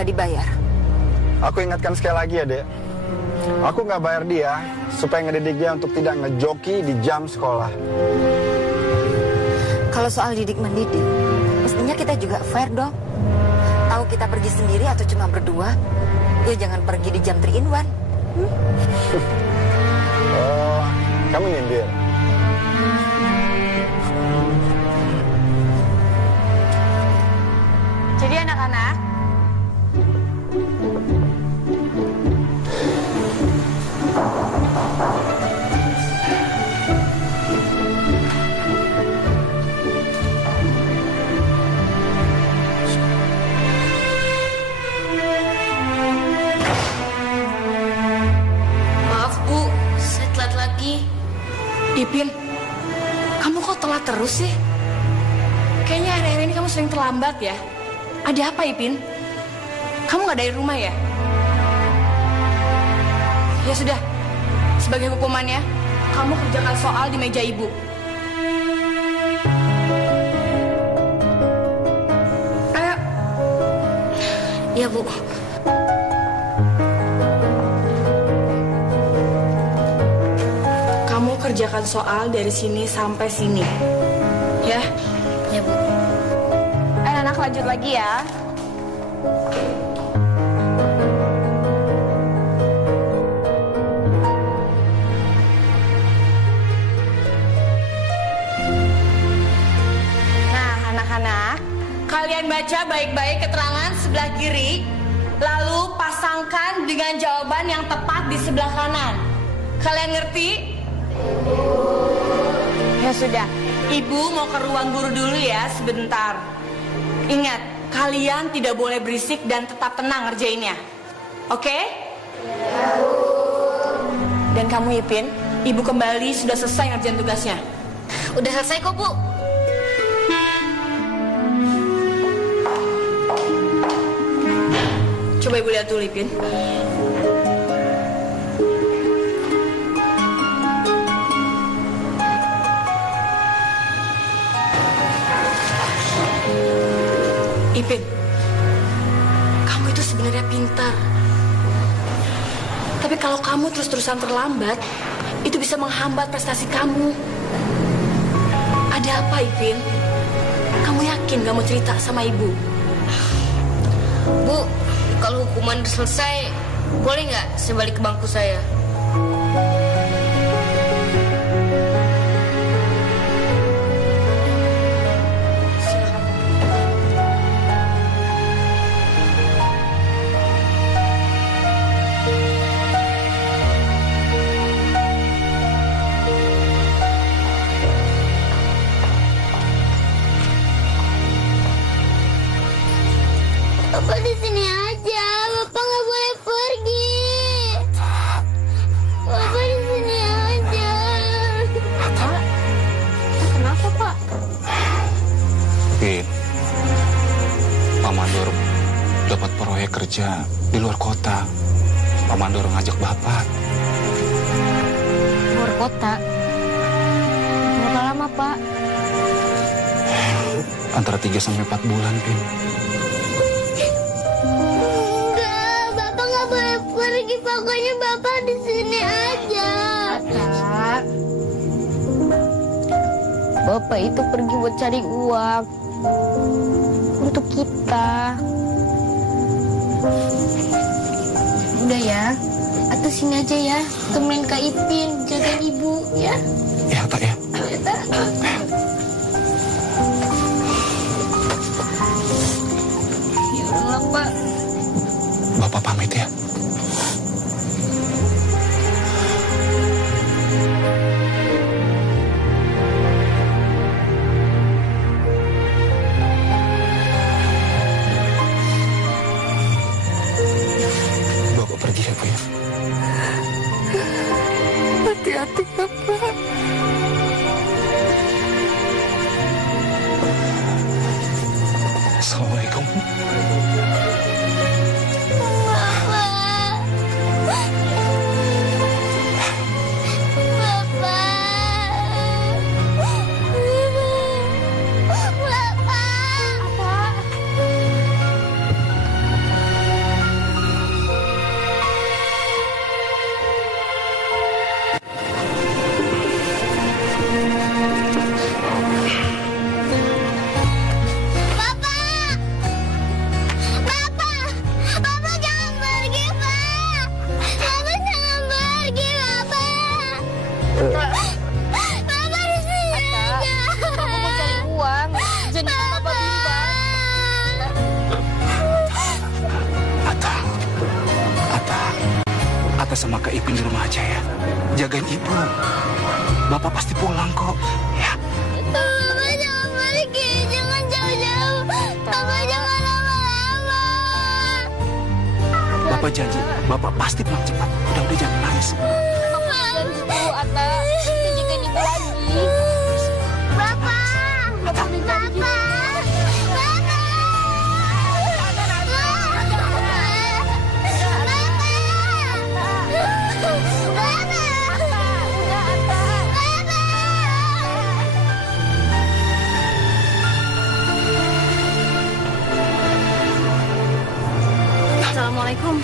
nggak dibayar? Aku ingatkan sekali lagi ya, Dek. Aku nggak bayar dia supaya ngedidik dia untuk tidak ngejoki di jam sekolah. Kalau soal didik mendidik, mestinya kita juga fair dong. Tahu kita pergi sendiri atau cuma berdua, ya jangan pergi di jam 3 in 1. Oh, kamu nyindir. Jadi anak-anak, Maaf Bu, saya telat lagi. Ipin, kamu kok telat terus sih? Kayaknya akhir-akhir ini kamu sering terlambat ya. Ada apa, Ipin? Kamu nggak dari rumah ya? Ya sudah, sebagai hukumannya, kamu kerjakan soal di meja ibu. Ayo. Ya Bu. Kamu kerjakan soal dari sini sampai sini. Ya? Ya Bu. anak-anak lanjut lagi ya. Nah, anak-anak, kalian baca baik-baik keterangan sebelah kiri, lalu pasangkan dengan jawaban yang tepat di sebelah kanan. Kalian ngerti? Ya sudah, Ibu mau ke ruang guru dulu ya sebentar. Ingat, kalian tidak boleh berisik dan tetap tenang ngerjainnya. Oke? Dan kamu Ipin, Ibu kembali sudah selesai ngerjain tugasnya. Udah selesai kok, Bu. Coba Ibu lihat dulu, Ipin. Ipin, kamu itu sebenarnya pintar. Tapi kalau kamu terus-terusan terlambat, itu bisa menghambat prestasi kamu. Ada apa, Ipin? Kamu yakin gak mau cerita sama Ibu? Bu, kalau hukuman udah selesai, boleh nggak saya balik ke bangku saya? Bapak di sini aja, Bapak nggak boleh pergi. Bapak di sini aja. Pak, kenapa Pak? Pin, Pak Mandor dapat proyek kerja di luar kota. Pak Mandor ngajak Bapak. Luar kota? Berapa lama, Pak? Antara 3 sampai 4 bulan, Pin. Enggak, Bapak nggak boleh pergi. Pokoknya Bapak di sini aja. Kak, Bapak itu pergi buat cari uang untuk kita. Udah ya, atau sini aja ya, temenin Kak Ipin, jagain Ibu ya. Ya, tak ya. Ya udah Pak. Bapak pamit ya. Bapak pergi ya, Bu ya. Hati-hati, Bapak. Assalamualaikum. Ata sama Kak Ipin di rumah aja ya. Jagain ibu. Bapak pasti pulang kok. Ya. Bapak jangan pergi, jangan jauh-jauh. Bapak jangan lama-lama. Bapak janji, Bapak pasti pulang cepat. Udah jangan nangis. Janji Bu, Ata. Kita jagain ibu lagi. Bapak. Bapak. Assalamualaikum.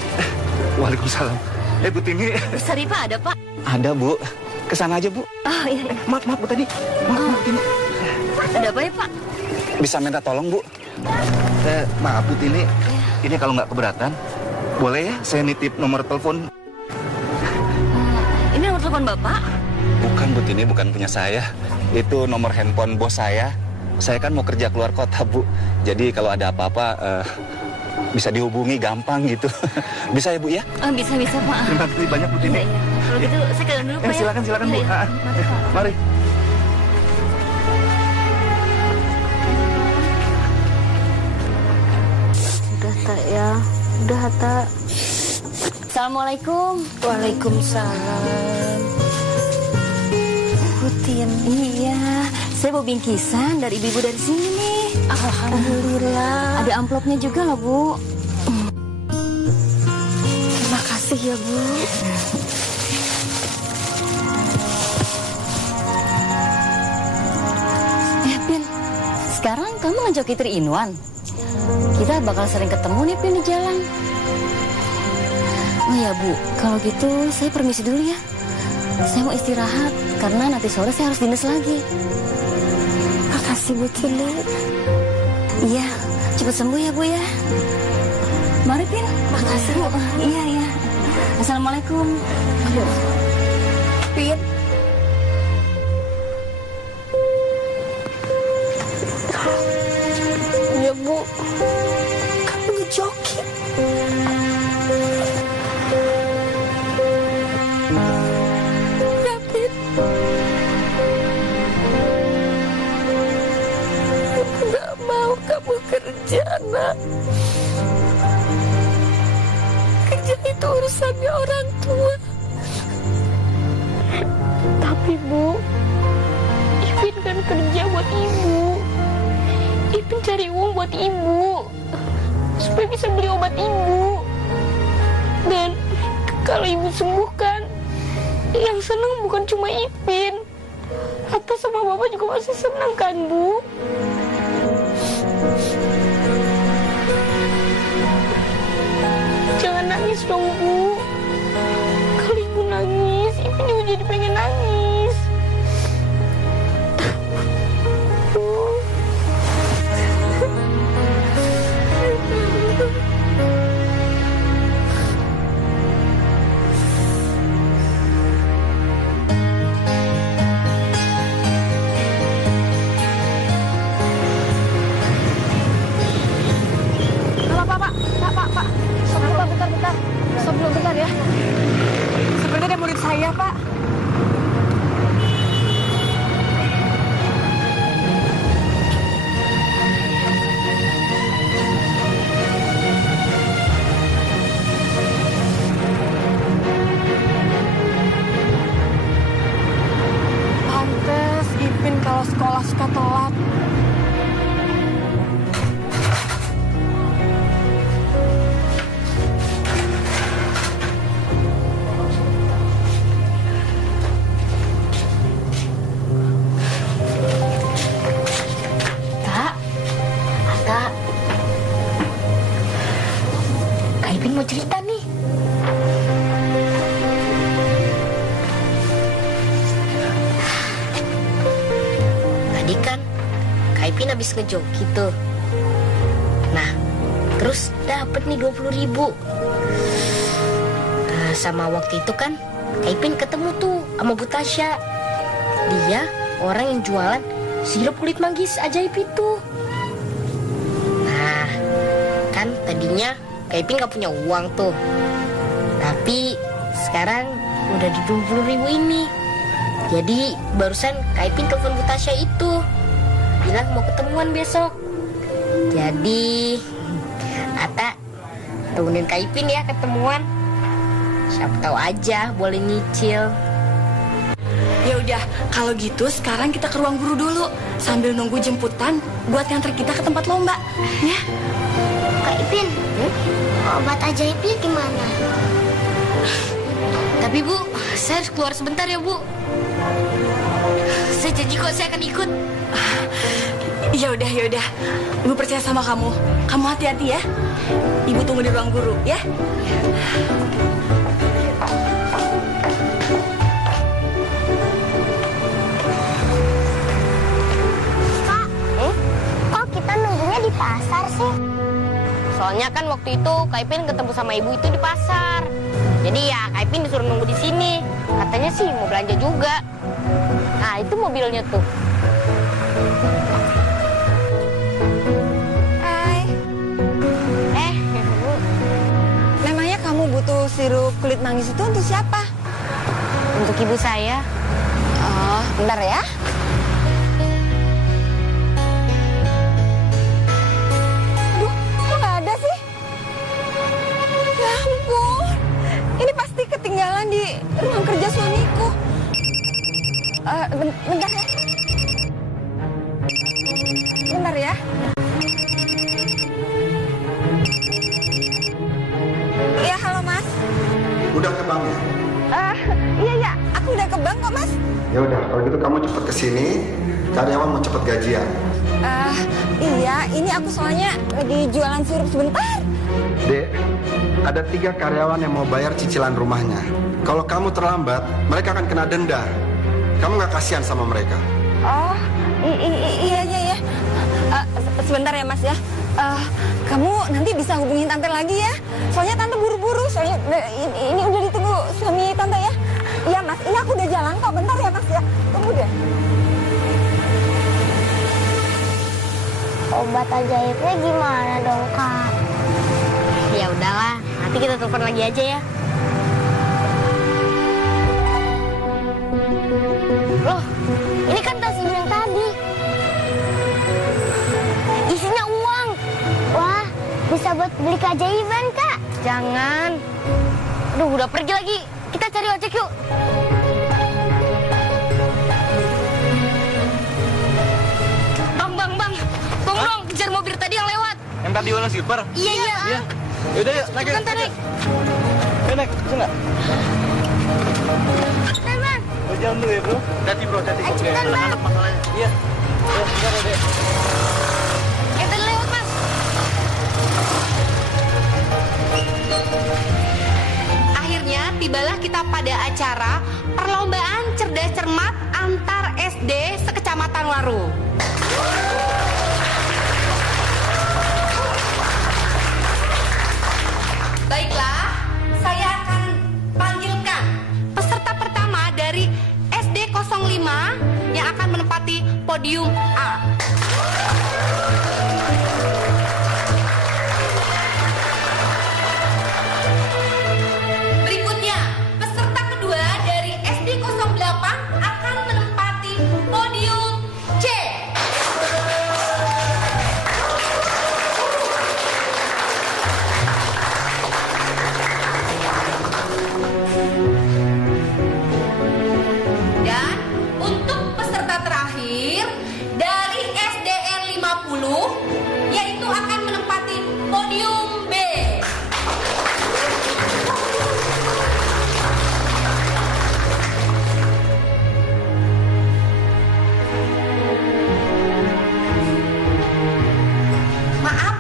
Waalaikumsalam. Bu Tini. Saripah ada, Pak? Ada, Bu. Kesana aja, Bu. Oh, iya. Maaf, Bu Tini. Maaf, Tini. Ada apa ya, Pak? Bisa minta tolong, Bu? Maaf, Bu Tini. Ini kalau nggak keberatan, boleh ya saya nitip nomor telepon? Ini nomor telepon Bapak? Bukan, Bu Tini. Bukan punya saya. Itu nomor handphone bos saya. Saya kan mau kerja keluar kota, Bu. Jadi kalau ada apa-apa, bisa dihubungi gampang gitu. Bisa ya, Bu ya? Bisa, Pak. Terima kasih banyak, Bu Tini. Iya. Kalau gitu saya ke dalam dulu, Pak. Silakan, Bu. Iya. Mari. Udah, Tak ya. Udah, Tak. Assalamualaikum. Waalaikumsalam. Putin. Iya, saya bawa bingkisan dari ibu dari sini nih. Alhamdulillah. Ada amplopnya juga loh, Bu. Terima kasih ya, Bu. Pin, sekarang kamu ngajak Tri Inwan. Kita bakal sering ketemu nih, Pin, di jalan. Oh ya, Bu, kalau gitu saya permisi dulu ya. Saya mau istirahat, karena nanti sore saya harus dinas lagi. Makasih, Bu Tini. Iya, cepat sembuh ya, Bu ya. Mari, Pin. Makasih, Bu. Iya. Assalamualaikum. Pin. Ya, Bu. Kamu ngejoki. Ya, Pin. Aku gak mau kamu kerja, Nak. Kerja itu urusannya orang tua. Tapi Bu, Ipin kan kerja buat Ibu. Ipin cari uang buat Ibu supaya bisa beli obat Ibu. Dan kalau Ibu sembuh kan, yang senang bukan cuma Ipin, Atta sama Bapak juga masih senang kan, Bu? Jangan nangis dong, Bu. Kalau Ibu nangis, Ipin juga jadi pengen nangis. Pak. Bentar. Stop dulu bentar ya. Sepertinya ada murid saya, Pak. Pantes Ipin kalau sekolah suka telat. Mau cerita nih. Tadi kan Kak Ipin habis ngejoki tuh. Nah, terus dapet nih 20.000. Nah, sama waktu itu kan Kak Ipin ketemu tuh sama Bu Tasya. Dia orang yang jualan sirup kulit manggis ajaib itu. Nah, kan tadinya Kak Ipin gak punya uang tuh. Tapi sekarang udah di 20.000 ini. Jadi barusan Kak Ipin telepon Bu Tasya itu, bilang mau ketemuan besok. Jadi Ata temenin Kak Ipin ya ketemuan. Siapa tahu aja boleh nyicil. Ya udah, kalau gitu sekarang kita ke ruang guru dulu sambil nunggu jemputan buat nganter kita ke tempat lomba, ya. Kak Ipin, obat ajaibnya gimana? Tapi Bu, saya harus keluar sebentar ya Bu. Saya janji kok saya akan ikut. Ya udah, Ibu percaya sama kamu. Kamu hati-hati ya. Ibu tunggu di ruang guru ya. Kak, kok kita nunggunya di pasar sih? Soalnya kan waktu itu Kak Ipin ketemu sama ibu itu di pasar. Jadi ya Kak Ipin disuruh nunggu di sini. Katanya sih mau belanja juga. Nah itu mobilnya tuh. Hai. Bu. Memangnya kamu butuh sirup kulit manggis itu untuk siapa? Untuk ibu saya. Oh, bentar ya. Aduh, kok nggak ada sih? Ya ampun, ini pasti ketinggalan di ruang kerja suamiku. Bentar ya. Bentar ya. Iya, halo Mas. Udah ke bank ya? Iya, aku udah ke bank kok Mas. Ya udah, kalau gitu kamu cepet ke sini. Karyawan mau cepet gajian. Iya, ini aku soalnya lagi jualan sirup sebentar. Dek, ada 3 karyawan yang mau bayar cicilan rumahnya. Kalau kamu terlambat, mereka akan kena denda. Kamu nggak kasihan sama mereka? Oh, iya. Sebentar ya Mas ya. Kamu nanti bisa hubungin Tante lagi ya. Soalnya Tante buru-buru. Soalnya ini udah ditunggu suami Tante ya. Iya Mas, ini aku udah jalan kok. Bentar ya Mas ya. Tunggu deh. Obat ajaibnya gimana dong, Kak? Ya udahlah, nanti kita telepon lagi aja ya. Loh, ini kan tas ibu yang tadi. Isinya uang. Wah, bisa buat beli keajaiban, Kak. Jangan. Aduh, udah pergi lagi. Kita cari ojek yuk. Bang. Tolong dong, kejar mobil tadi yang lewat. Yang tadi warna silver? Iya. Yaudah, yuk, naik. Cepetan, naik. Naik, bisa nggak? Cepetan, Bang. Jalan dulu ya, bro. Hati, bro. Cepetan, Bang. Masalahnya. Iya. Bentar ya, Dek. Yang tadi lewat, Mas. Akhirnya tibalah kita pada acara perlombaan cerdas cermat antar SD sekecamatan Waru. Baiklah, saya akan panggilkan peserta pertama dari SD 05 yang akan menempati podium A. Berikutnya, peserta kedua dari SD 08 akan menempati podium C. Dan untuk peserta terakhir dari SDN 50 yaitu akan menempati podium B. Maaf,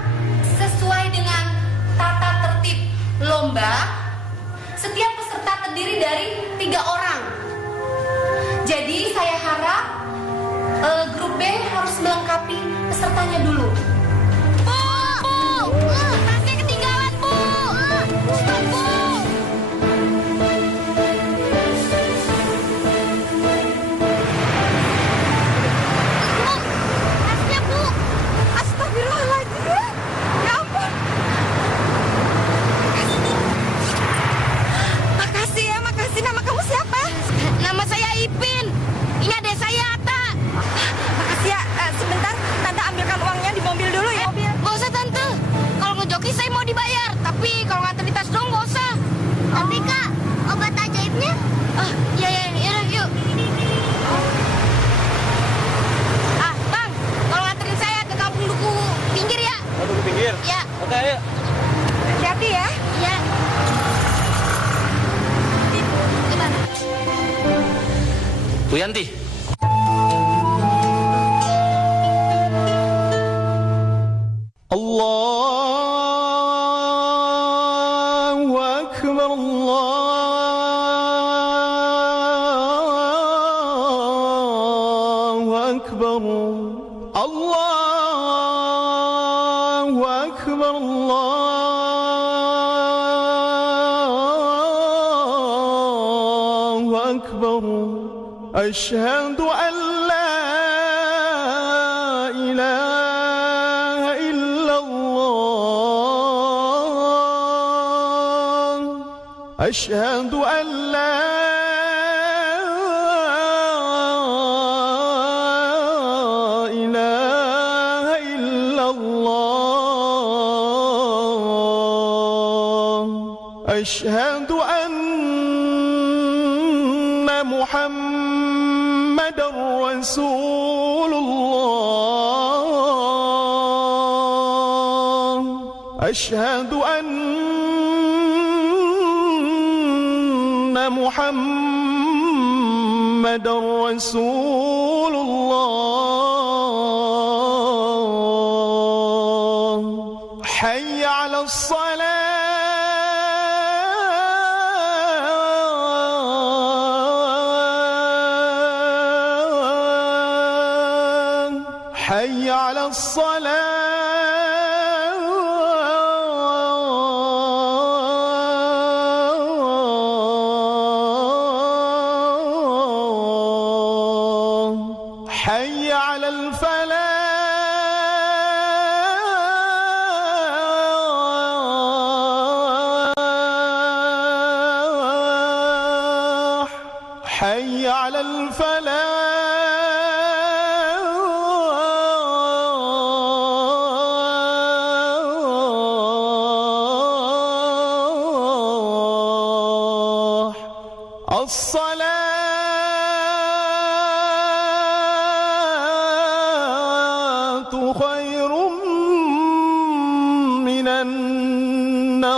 sesuai dengan tata tertib lomba, setiap peserta terdiri dari 3 orang. Jadi saya harap grup B harus melengkapi pesertanya dulu. Bu, tasnya ketinggalan, Bu. Stop, Bu. Bu, tasnya, Bu. Astagfirullahaladzim. Ya ampun. Makasih ya. Bu Yanti. Allahu Akbar, Allahu Akbar, Allahu Akbar, Allahu Akbar. Asyhadu an la ilaha illallah. Asyhadu an la ilaha illallah. Asyhadu anna Muhammadar Rasulullah. Asyhadu anna Muhammadar Rasulullah. Hayya 'alas salah. حي على الصلاة حي على الفلاح حي على الفلاح الصلاة خير من النوم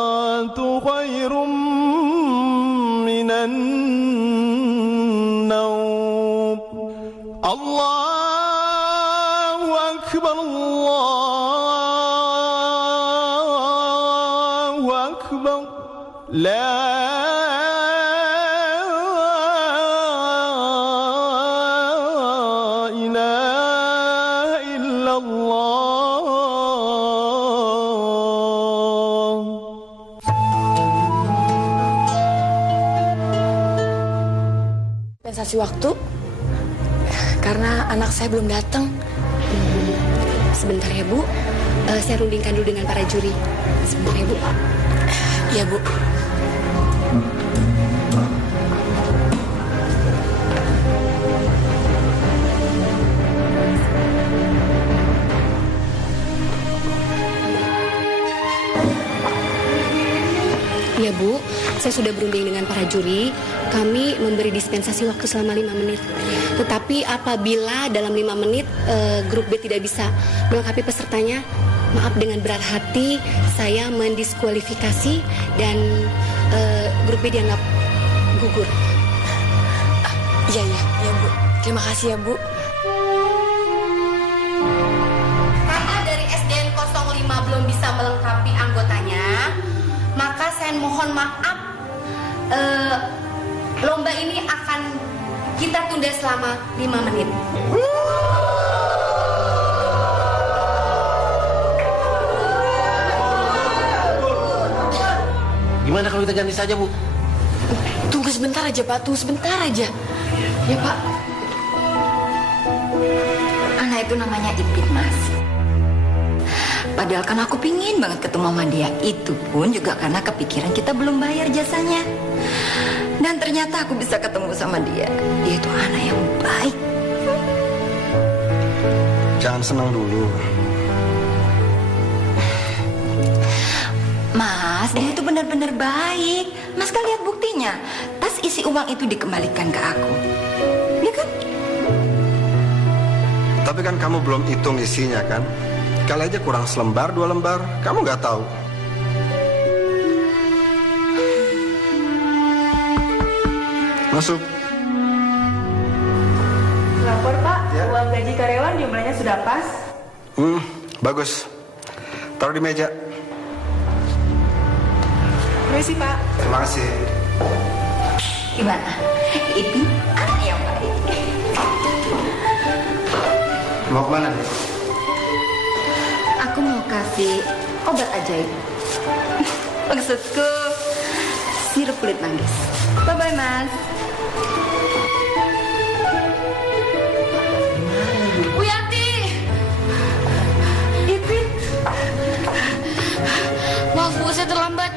الصلاة خير من النوم الله أكبر الله أكبر لا إله إلا الله. Dispensasi waktu karena anak saya belum datang. Sebentar ya Bu, saya rundingkan dulu dengan para juri. Sebentar ya Bu. Ya Bu. Ya Bu, saya sudah berunding dengan para juri. Kami memberi dispensasi waktu selama 5 menit. Tetapi apabila dalam 5 menit grup B tidak bisa melengkapi pesertanya, maaf dengan berat hati saya mendiskualifikasi dan grup B dianggap gugur. Iya Bu. Terima kasih ya Bu. Karena dari SDN 05 belum bisa melengkapi anggotanya, maka saya mohon maaf, lomba ini akan kita tunda selama 5 menit. Gimana kalau kita ganti saja, Bu? Tunggu sebentar aja Pak, tunggu sebentar aja. Ya Pak. Anak itu namanya Ipin, Mas. Padahal kan aku pingin banget ketemu sama dia. Itu pun juga karena kepikiran kita belum bayar jasanya. Dan ternyata aku bisa ketemu sama dia. Dia itu anak yang baik. Jangan senang dulu. Mas, dia itu benar-benar baik. Mas kan lihat buktinya. Tas isi uang itu dikembalikan ke aku. Ya kan? Tapi kan kamu belum hitung isinya kan? Kali aja kurang selembar, 2 lembar. Kamu nggak tahu. Masuk. Lapor Pak, uang gaji karyawan jumlahnya sudah pas. Bagus. Taruh di meja. Permisi Pak. Terima kasih. Gimana? Ipin anak yang baik. Mau kemana nih? Aku mau kasih obat ajaib. Maksudku sirup kulit manggis. Bye-bye, Mas. Bu Yanti! Ipin. Maaf Bu, saya terlambat.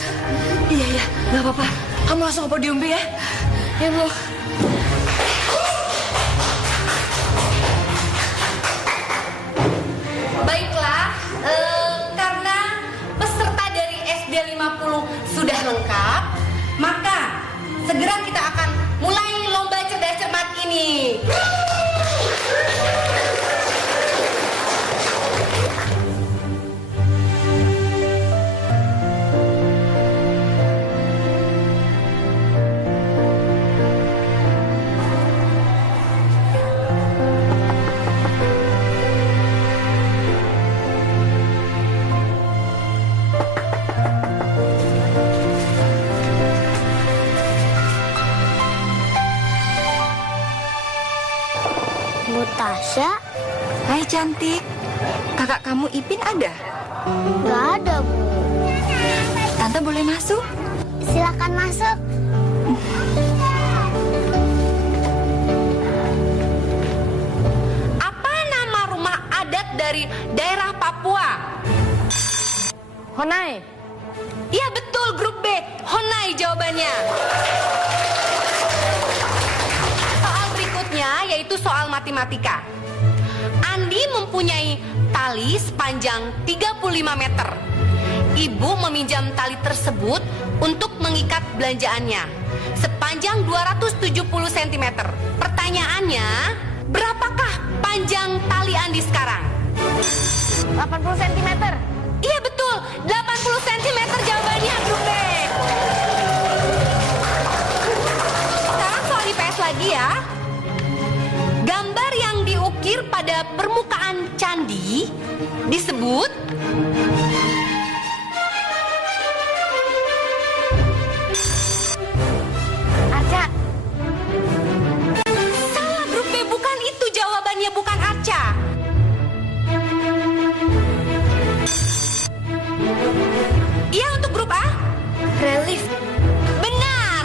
Iya, nggak apa-apa. Kamu langsung ke podium B ya? Ya Bu. Baiklah, karena peserta dari SD 50 sudah lengkap, maka segera kita akan mulai lomba cerdas cermat ini. Bu Tasya? Hai cantik. Kakak kamu Ipin ada? Nggak ada, Bu. Tante boleh masuk? Silakan masuk. Apa nama rumah adat dari daerah Papua? Honai. Iya betul, grup B. Honai jawabannya. Soal berikutnya yaitu soal matematika. Andi mempunyai tali sepanjang 35 meter. Ibu meminjam tali tersebut untuk mengikat belanjaannya sepanjang 270 cm. Pertanyaannya, berapakah panjang tali Andi sekarang? 80 cm. Iya betul, 80 cm jawabannya, grup B. Sekarang soal IPS lagi ya. Gambar yang diukir pada permukaan candi disebut Arca. salah, grup B, bukan itu jawabannya, bukan arca. Iya untuk grup A? Relief. Benar.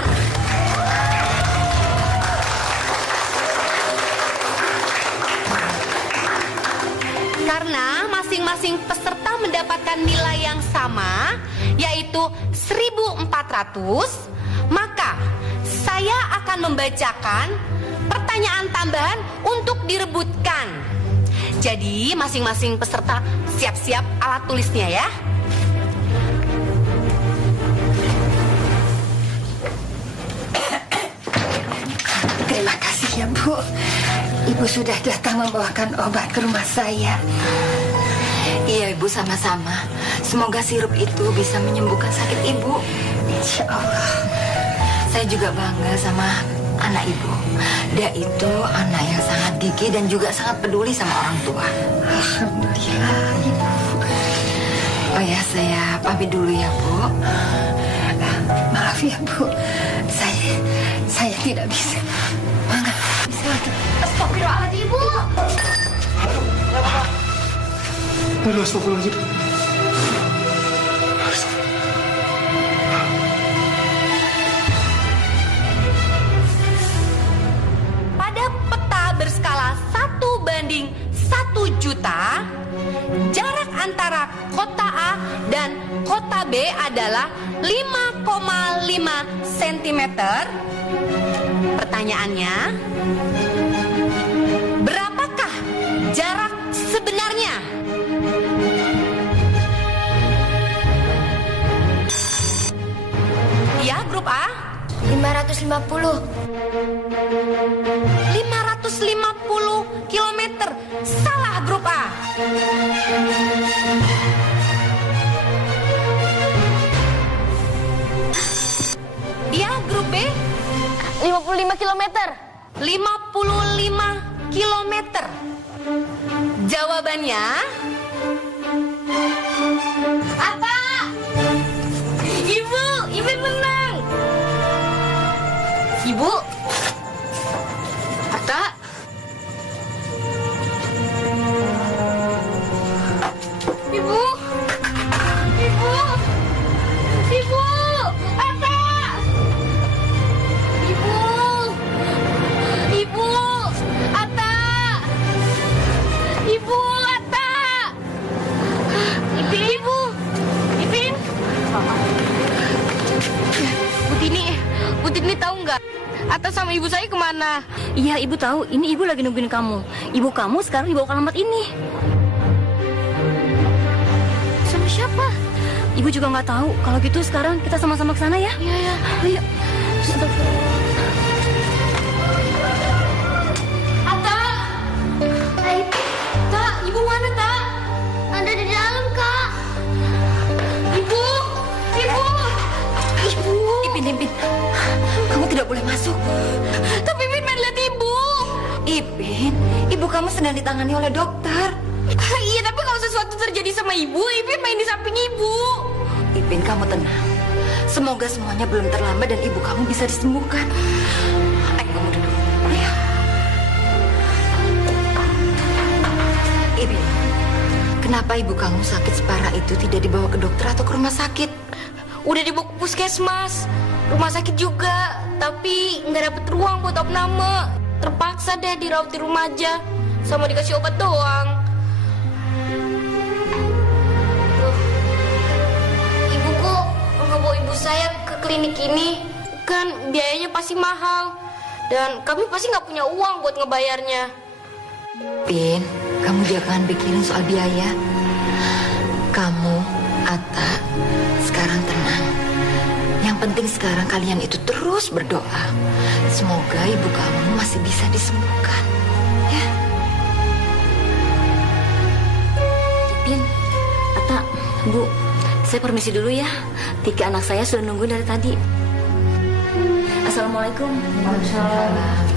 Karena masing-masing peserta mendapatkan nilai yang sama, yaitu 1.400, maka saya akan membacakan pertanyaan tambahan untuk direbutkan. Jadi masing-masing peserta siap-siap alat tulisnya ya. Terima kasih ya, Bu. Ibu sudah datang membawakan obat ke rumah saya. Iya, Ibu, sama-sama. Semoga sirup itu bisa menyembuhkan sakit Ibu. Insya Allah. Saya juga bangga sama anak Ibu. Dia itu anak yang sangat gigih dan juga sangat peduli sama orang tua. Alhamdulillah, Ibu. Oh ya, saya pamit dulu ya, Bu. Maaf ya, Bu. Saya tidak bisa. Mana? Bisa. Astagfirullahaladzim, Ibu. Aduh, astagfirullahaladzim. Pada peta berskala 1:1 juta, jarak antara kota A dan kota B adalah 5,5 cm. Pertanyaannya, berapakah jarak sebenarnya? Ya, grup A? 550. 550 km. Salah, grup A. kilometer. 55 kilometer. Jawabannya Apa? Ibu menang. Ibu Atta. Ibu. Apa? Ibu. Atta. Ibu Atta. Ipin. Butini tahu nggak? Atta sama ibu saya kemana? Iya, ibu tahu. Ini ibu lagi nungguin kamu. Ibu kamu sekarang dibawa ke alamat ini. Sama siapa? Ibu juga nggak tahu. Kalau gitu sekarang kita sama-sama ke sana ya. Iya. Ayo. Atta. Tak, ibu mana tak? Ada di dalam, Kak. Ibu. Ipin, kamu tidak boleh masuk. Tapi Ipin main lihat ibu. Ipin, ibu kamu sedang ditangani oleh dokter. Iya, tapi kalau sesuatu terjadi sama ibu, Ipin main di samping ibu. Ipin, kamu tenang. Semoga semuanya belum terlambat dan ibu kamu bisa disembuhkan. Ayo kamu duduk. Ayo. Ipin, kenapa ibu kamu sakit separah itu tidak dibawa ke dokter atau ke rumah sakit? Udah dibawa ke puskesmas, rumah sakit juga, tapi nggak dapet ruang buat opname. Terpaksa deh dirawat di rumah aja, sama dikasih obat doang. Ibu kok nggak bawa ibu saya ke klinik ini? Kan biayanya pasti mahal, dan kami pasti nggak punya uang buat ngebayarnya. Pin, kamu jangan pikirin soal biaya. Kamu, Atta, sekarang tenang. Yang penting sekarang kalian itu terus berdoa. Semoga ibu kamu masih bisa disembuhkan. Ya. Ipin, Atta, Bu, saya permisi dulu ya. 3 anak saya sudah nunggu dari tadi. Assalamualaikum. Waalaikumsalam.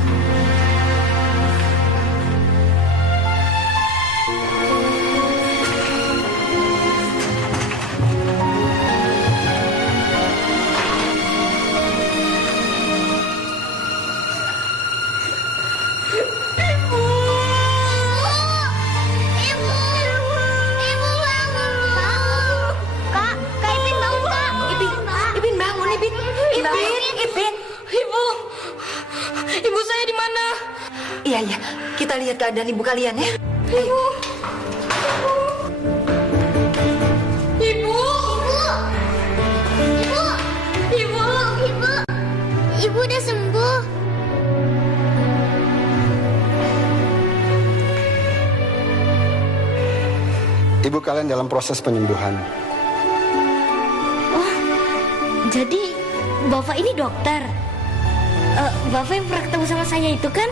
Iya, kita lihat keadaan ibu kalian ya. Ayo. Ibu udah sembuh. Ibu kalian dalam proses penyembuhan. Oh, jadi Bapak ini dokter. Bapak yang pernah ketemu sama saya itu kan?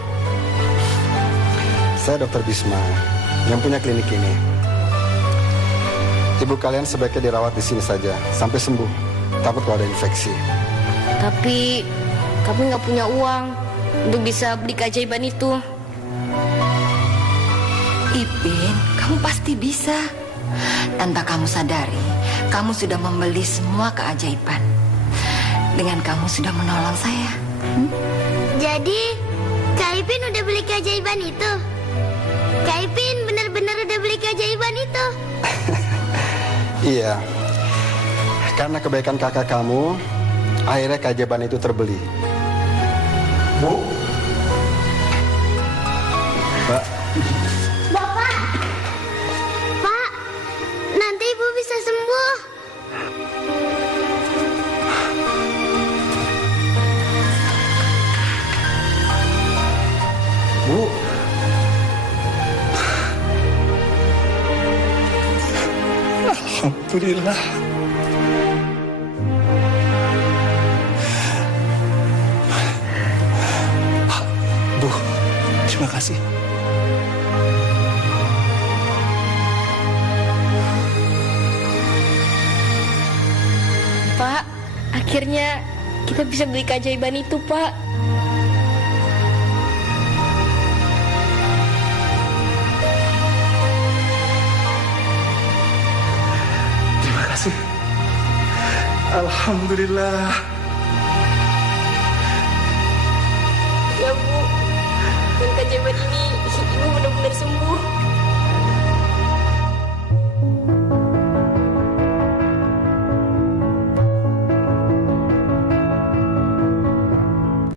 Saya Dr. Bisma yang punya klinik ini. Ibu kalian sebaiknya dirawat di sini saja sampai sembuh. Takut kalau ada infeksi. Tapi kami nggak punya uang untuk bisa beli keajaiban itu. Ipin, kamu pasti bisa. Tanpa kamu sadari, kamu sudah membeli semua keajaiban. Dengan kamu sudah menolong saya. Jadi, Kak Ipin udah beli keajaiban itu? Kak Ipin benar-benar udah beli keajaiban itu? Iya. Karena kebaikan kakak kamu, akhirnya keajaiban itu terbeli. Bu? Mbak? Bapak! Pak, nanti ibu bisa sembuh. Bu? Alhamdulillah. Bu, terima kasih. Pak, akhirnya kita bisa beli keajaiban itu, Pak. Alhamdulillah.